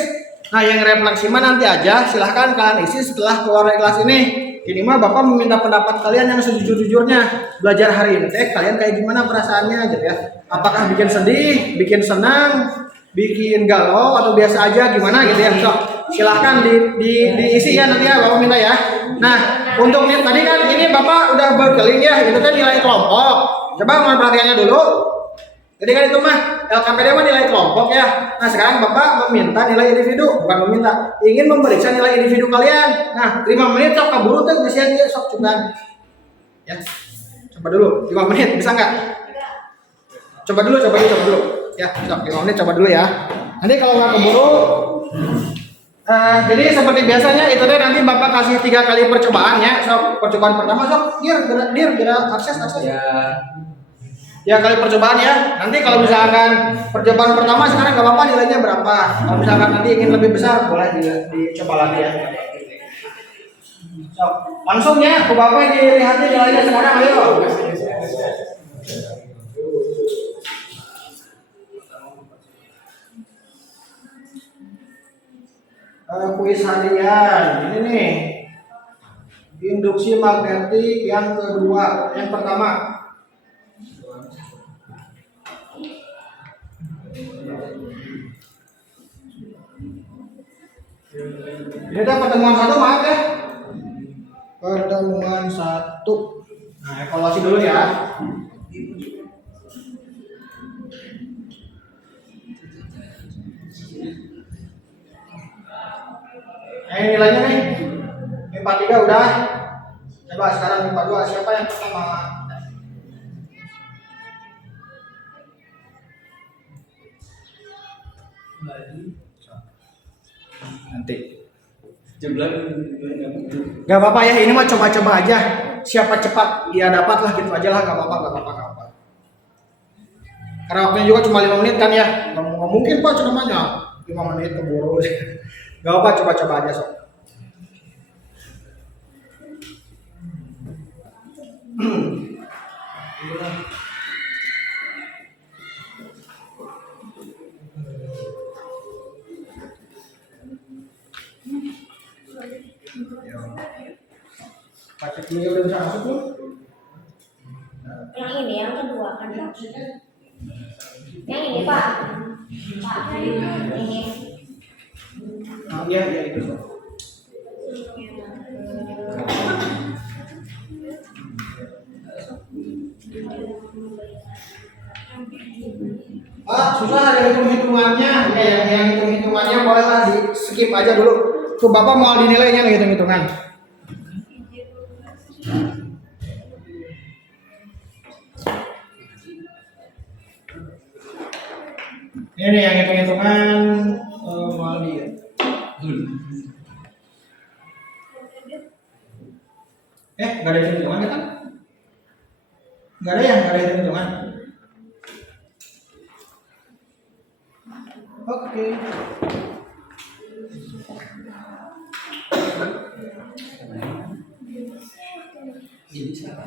Nah, yang refleksi mah nanti aja. Silahkan kalian isi setelah keluar dari kelas ini. Ini mah Bapak meminta pendapat kalian yang sejujur-jujurnya. Belajar hari ini kalian kayak gimana perasaannya gitu ya. Apakah bikin sedih, bikin senang, bikin galau atau biasa aja gimana gitu ya. So, silahkan diisi ya nanti ya Bapak minta ya. Nah, untuk tadi kan ini Bapak udah berkeliling ya. Itu kan nilai kelompok. Coba mohon perhatiannya dulu. Jadi kan itu mah LKPD mah nilai kelompok ya. Nah sekarang Bapak meminta nilai individu, bukan meminta, ingin memeriksa nilai individu kalian. Nah 5 menit sok kaburu tuh kesian dia sok coba. Ya, coba dulu 5 menit bisa nggak? Coba dulu. Ya, sok 5 menit coba dulu ya. Nanti kalau nggak keburu, jadi seperti biasanya itu deh nanti Bapak kasih 3 kali percobaan ya. Sok percobaan pertama sok, dir akses. Ya kali percobaan ya. Nanti kalau misalkan percobaan pertama sekarang nggak apa-apa nilainya berapa. Kalau misalkan nanti ingin lebih besar boleh dicoba lagi ya. So, langsung ya, ke Bapak dilihatin nilainya sekarang ayo. Kuis harian ini nih. Induksi magnetik yang kedua, yang pertama. Ini ada pertemuan 1 maaf ya. Pertemuan 1. Nah, evaluasi dulu ya. Nilainya nih. MIPA 3 udah. Coba sekarang MIPA 2 siapa yang pertama? Nanti. Jumlah Gak apa-apa ya, ini mah coba-coba aja. Siapa cepat dia dapat lah gitu aja lah, gak apa-apa. Karena waktunya juga cuma 5 menit kan ya. Gak mungkin Pak ceramahnya 5 menit keburu. Gak apa-apa, coba-coba aja sok. Pakai ini udah bisa masuk belum? Yang ini yang kedua kan. Yang ini Pak. Pak, ini. Oh, iya itu. Susah ada hitung-hitungannya. Ya, yang hitung-hitungannya bolehlah di skip aja dulu. Tuh Bapak mau dinilainya nih hitung-hitungan. Ini nih yang hitung-hitungan mau dia. Nggak ada hitung-hitungan kan? Nggak ada hitung-hitungan. Oke. Ini siapa?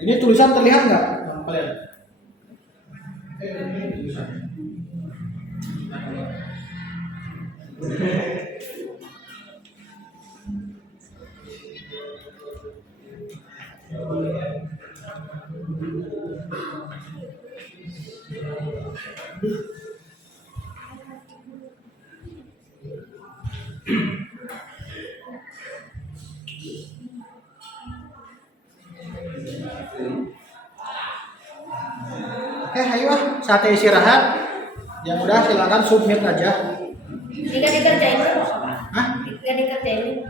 Ini tulisan terlihat nggak kalian? Ini tulisan. Ayo saatnya istirahat. Yang udah silakan submit aja. Nggak dikerjain dulu. Hah? Nggak dikerjain.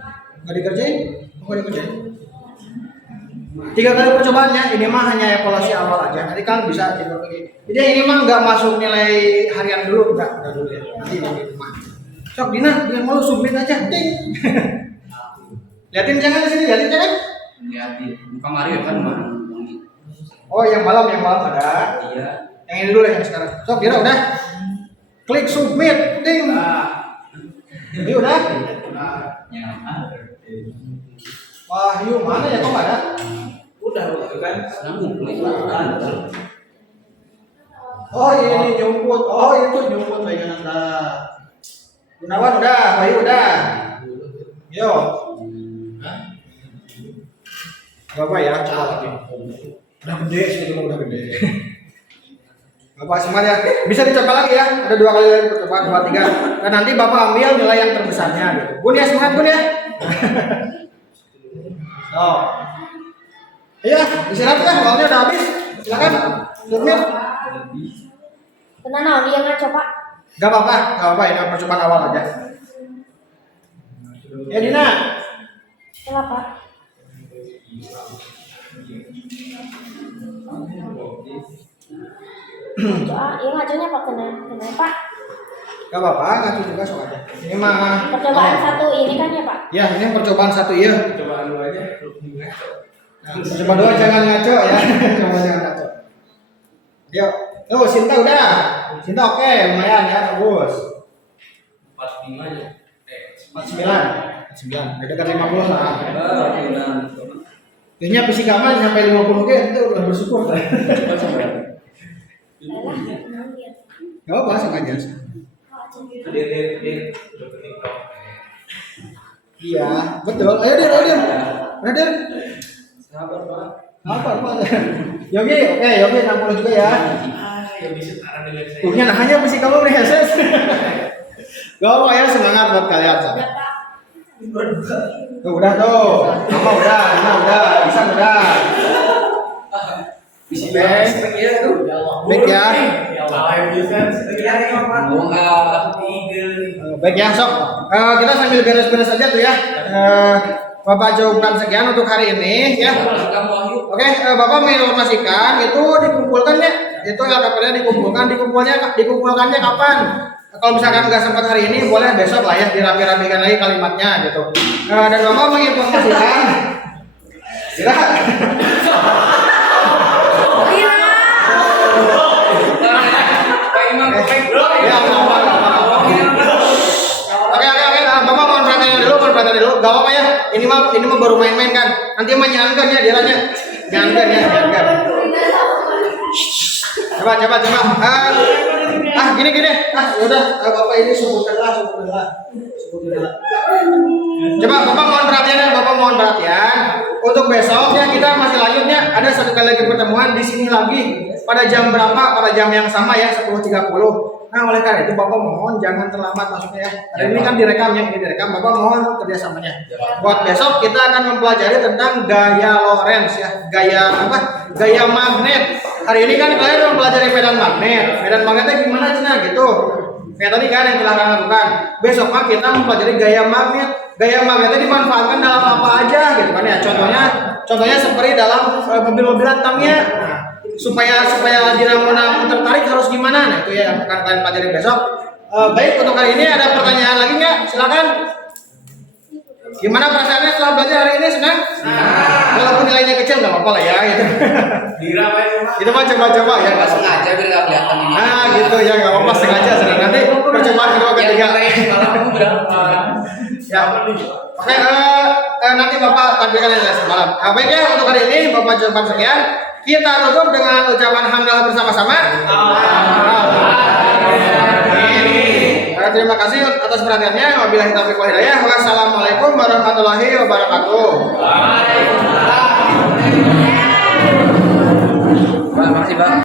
Nggak dikerjain? Nggak dikerjain? 3 kali percobaannya, ini mah hanya evaluasi awal aja. Nanti kalian bisa tidur lagi. Jadi ini mah nggak masuk nilai harian dulu, nggak dulu ya. Nanti di rumah. Sok Dina, dia mau submit aja. Ting. Liatin jangan di sini, liatin jangan. Lihatin. Kemarin kan baru. Oh, yang malam ada. Iya. Yang ini dulu yang sekarang. Sok Dina udah. Klik submit, ting. Ini udah. Yang ada. Wahyu mana ya, kok nggak ada? udah kan. Namun Oh ini nyumput, oh itu nyumput bagian Anda. Gunawan udah, Bayu udah. Yo. Bapak ya, coba lagi. Udah gede sih, udah gede. Bapak semangat ya. Bisa dicoba lagi ya. Ada 2 kali lagi percobaan, 2, 3. Dan nanti Bapak ambil nilai yang terbesarnya gitu. Bun ya, semangat Bun ya. Oh. Iya, istirahat ya, waktunya udah habis. Silakan. Submit. Tenang, dia ngaco Pak. Gak apa-apa, ini percobaan awal aja. Ya Dina. Kenapa? Yang ngaconya Pak kenapa? Gak apa-apa, ngaco juga soal aja. Ini mah Percobaan satu ini kan ya Pak? ya, ini percobaan 1 iya. Cobaan lu aja lu ngaco. Coba doang jangan ngaco ya. Coba jangan ngaco. Yuk, tuh Sinta udah. Sinta oke, lumayan ya, bagus. 45 aja. 49. Udah dekat 50 lah. Benar. Kayaknya fisika mah sampai 50 ke itu udah bersyukur. Gak apa, langsung aja. Iya, betul. Ayo Dir, ayo Dir. Ayo Dir. Sabar Pak. Apa? Yogi, oke, Yogi 60 juga ya. Ya bisa sekarang dengan saya. Tuhnya nah hanya mesti kamu nih Heses. Gak apa ya, semangat buat kalian. Tuh, udah tuh. Apa udah, bisa udah. Bisa Baik. ya tuh. Baik ya. Baik ya, sok. Kita sambil beres-beres aja tuh ya. Bapak jawabkan sekian untuk hari ini ya. Oke, Bapak menginformasikan itu dikumpulkan ya. Itu LKPD dikumpulkannya kapan? Kalau misalkan nggak sempat hari ini, boleh besok lah ya dirapi-rapikan lagi kalimatnya gitu. Dan Bapak menginformasikan. Kira. Ya, Oke. Bapak mohon perhatian dulu. Gak apa-apa ya. Ini mah baru main-main kan. Nanti mah nyangkan ya diranya. Nyangkan. Coba. Gini. Udah. Bapak ini sebutkanlah. Coba Bapak mohon perhatian. Untuk besok ya kita masih lanjutnya. Ada satu kali lagi pertemuan di sini lagi. Pada jam berapa? Pada jam yang sama ya, 10.30. Nah, oleh karena itu Bapak mohon jangan terlambat masuknya ya. Hari ini kan direkam, Bapak mohon kerjasamanya. Buat besok kita akan mempelajari tentang gaya Lorentz ya, gaya magnet. Hari ini kan kalian mempelajari medan magnet. Medan magnetnya gimana Cina gitu. Kayak tadi kan yang telah kalian lakukan. Besok mah kita mempelajari gaya magnet. Gaya magnetnya dimanfaatkan dalam apa aja gitu kan ya. Contohnya seperti dalam mobil-mobilan tangnya. Supaya dinamo tertarik harus gimana? Nah itu ya yang akan kalian pelajari besok. Baik, untuk hari ini ada pertanyaan lagi nggak? Silakan. Gimana perasaannya setelah belajar hari ini? Senang? Walaupun nilainya kecil nggak apa-apa lah ya. Gitu. Itu mah coba-coba ya. Nggak sengaja biar nggak kelihatan ini. Nah gitu ya, nggak apa-apa sengaja. Nanti percobaan kedua ketiga. Ya. Oke, nanti Bapak tampilkan yang semalam. Baik ya, untuk hari ini Bapak coba sekian. Kita tutup dengan ucapan hamdalah bersama-sama. Terima kasih atas perhatiannya. Wabillahi taufiq wal hidayah. Wassalamualaikum warahmatullahi wabarakatuh. Terima kasih Bang.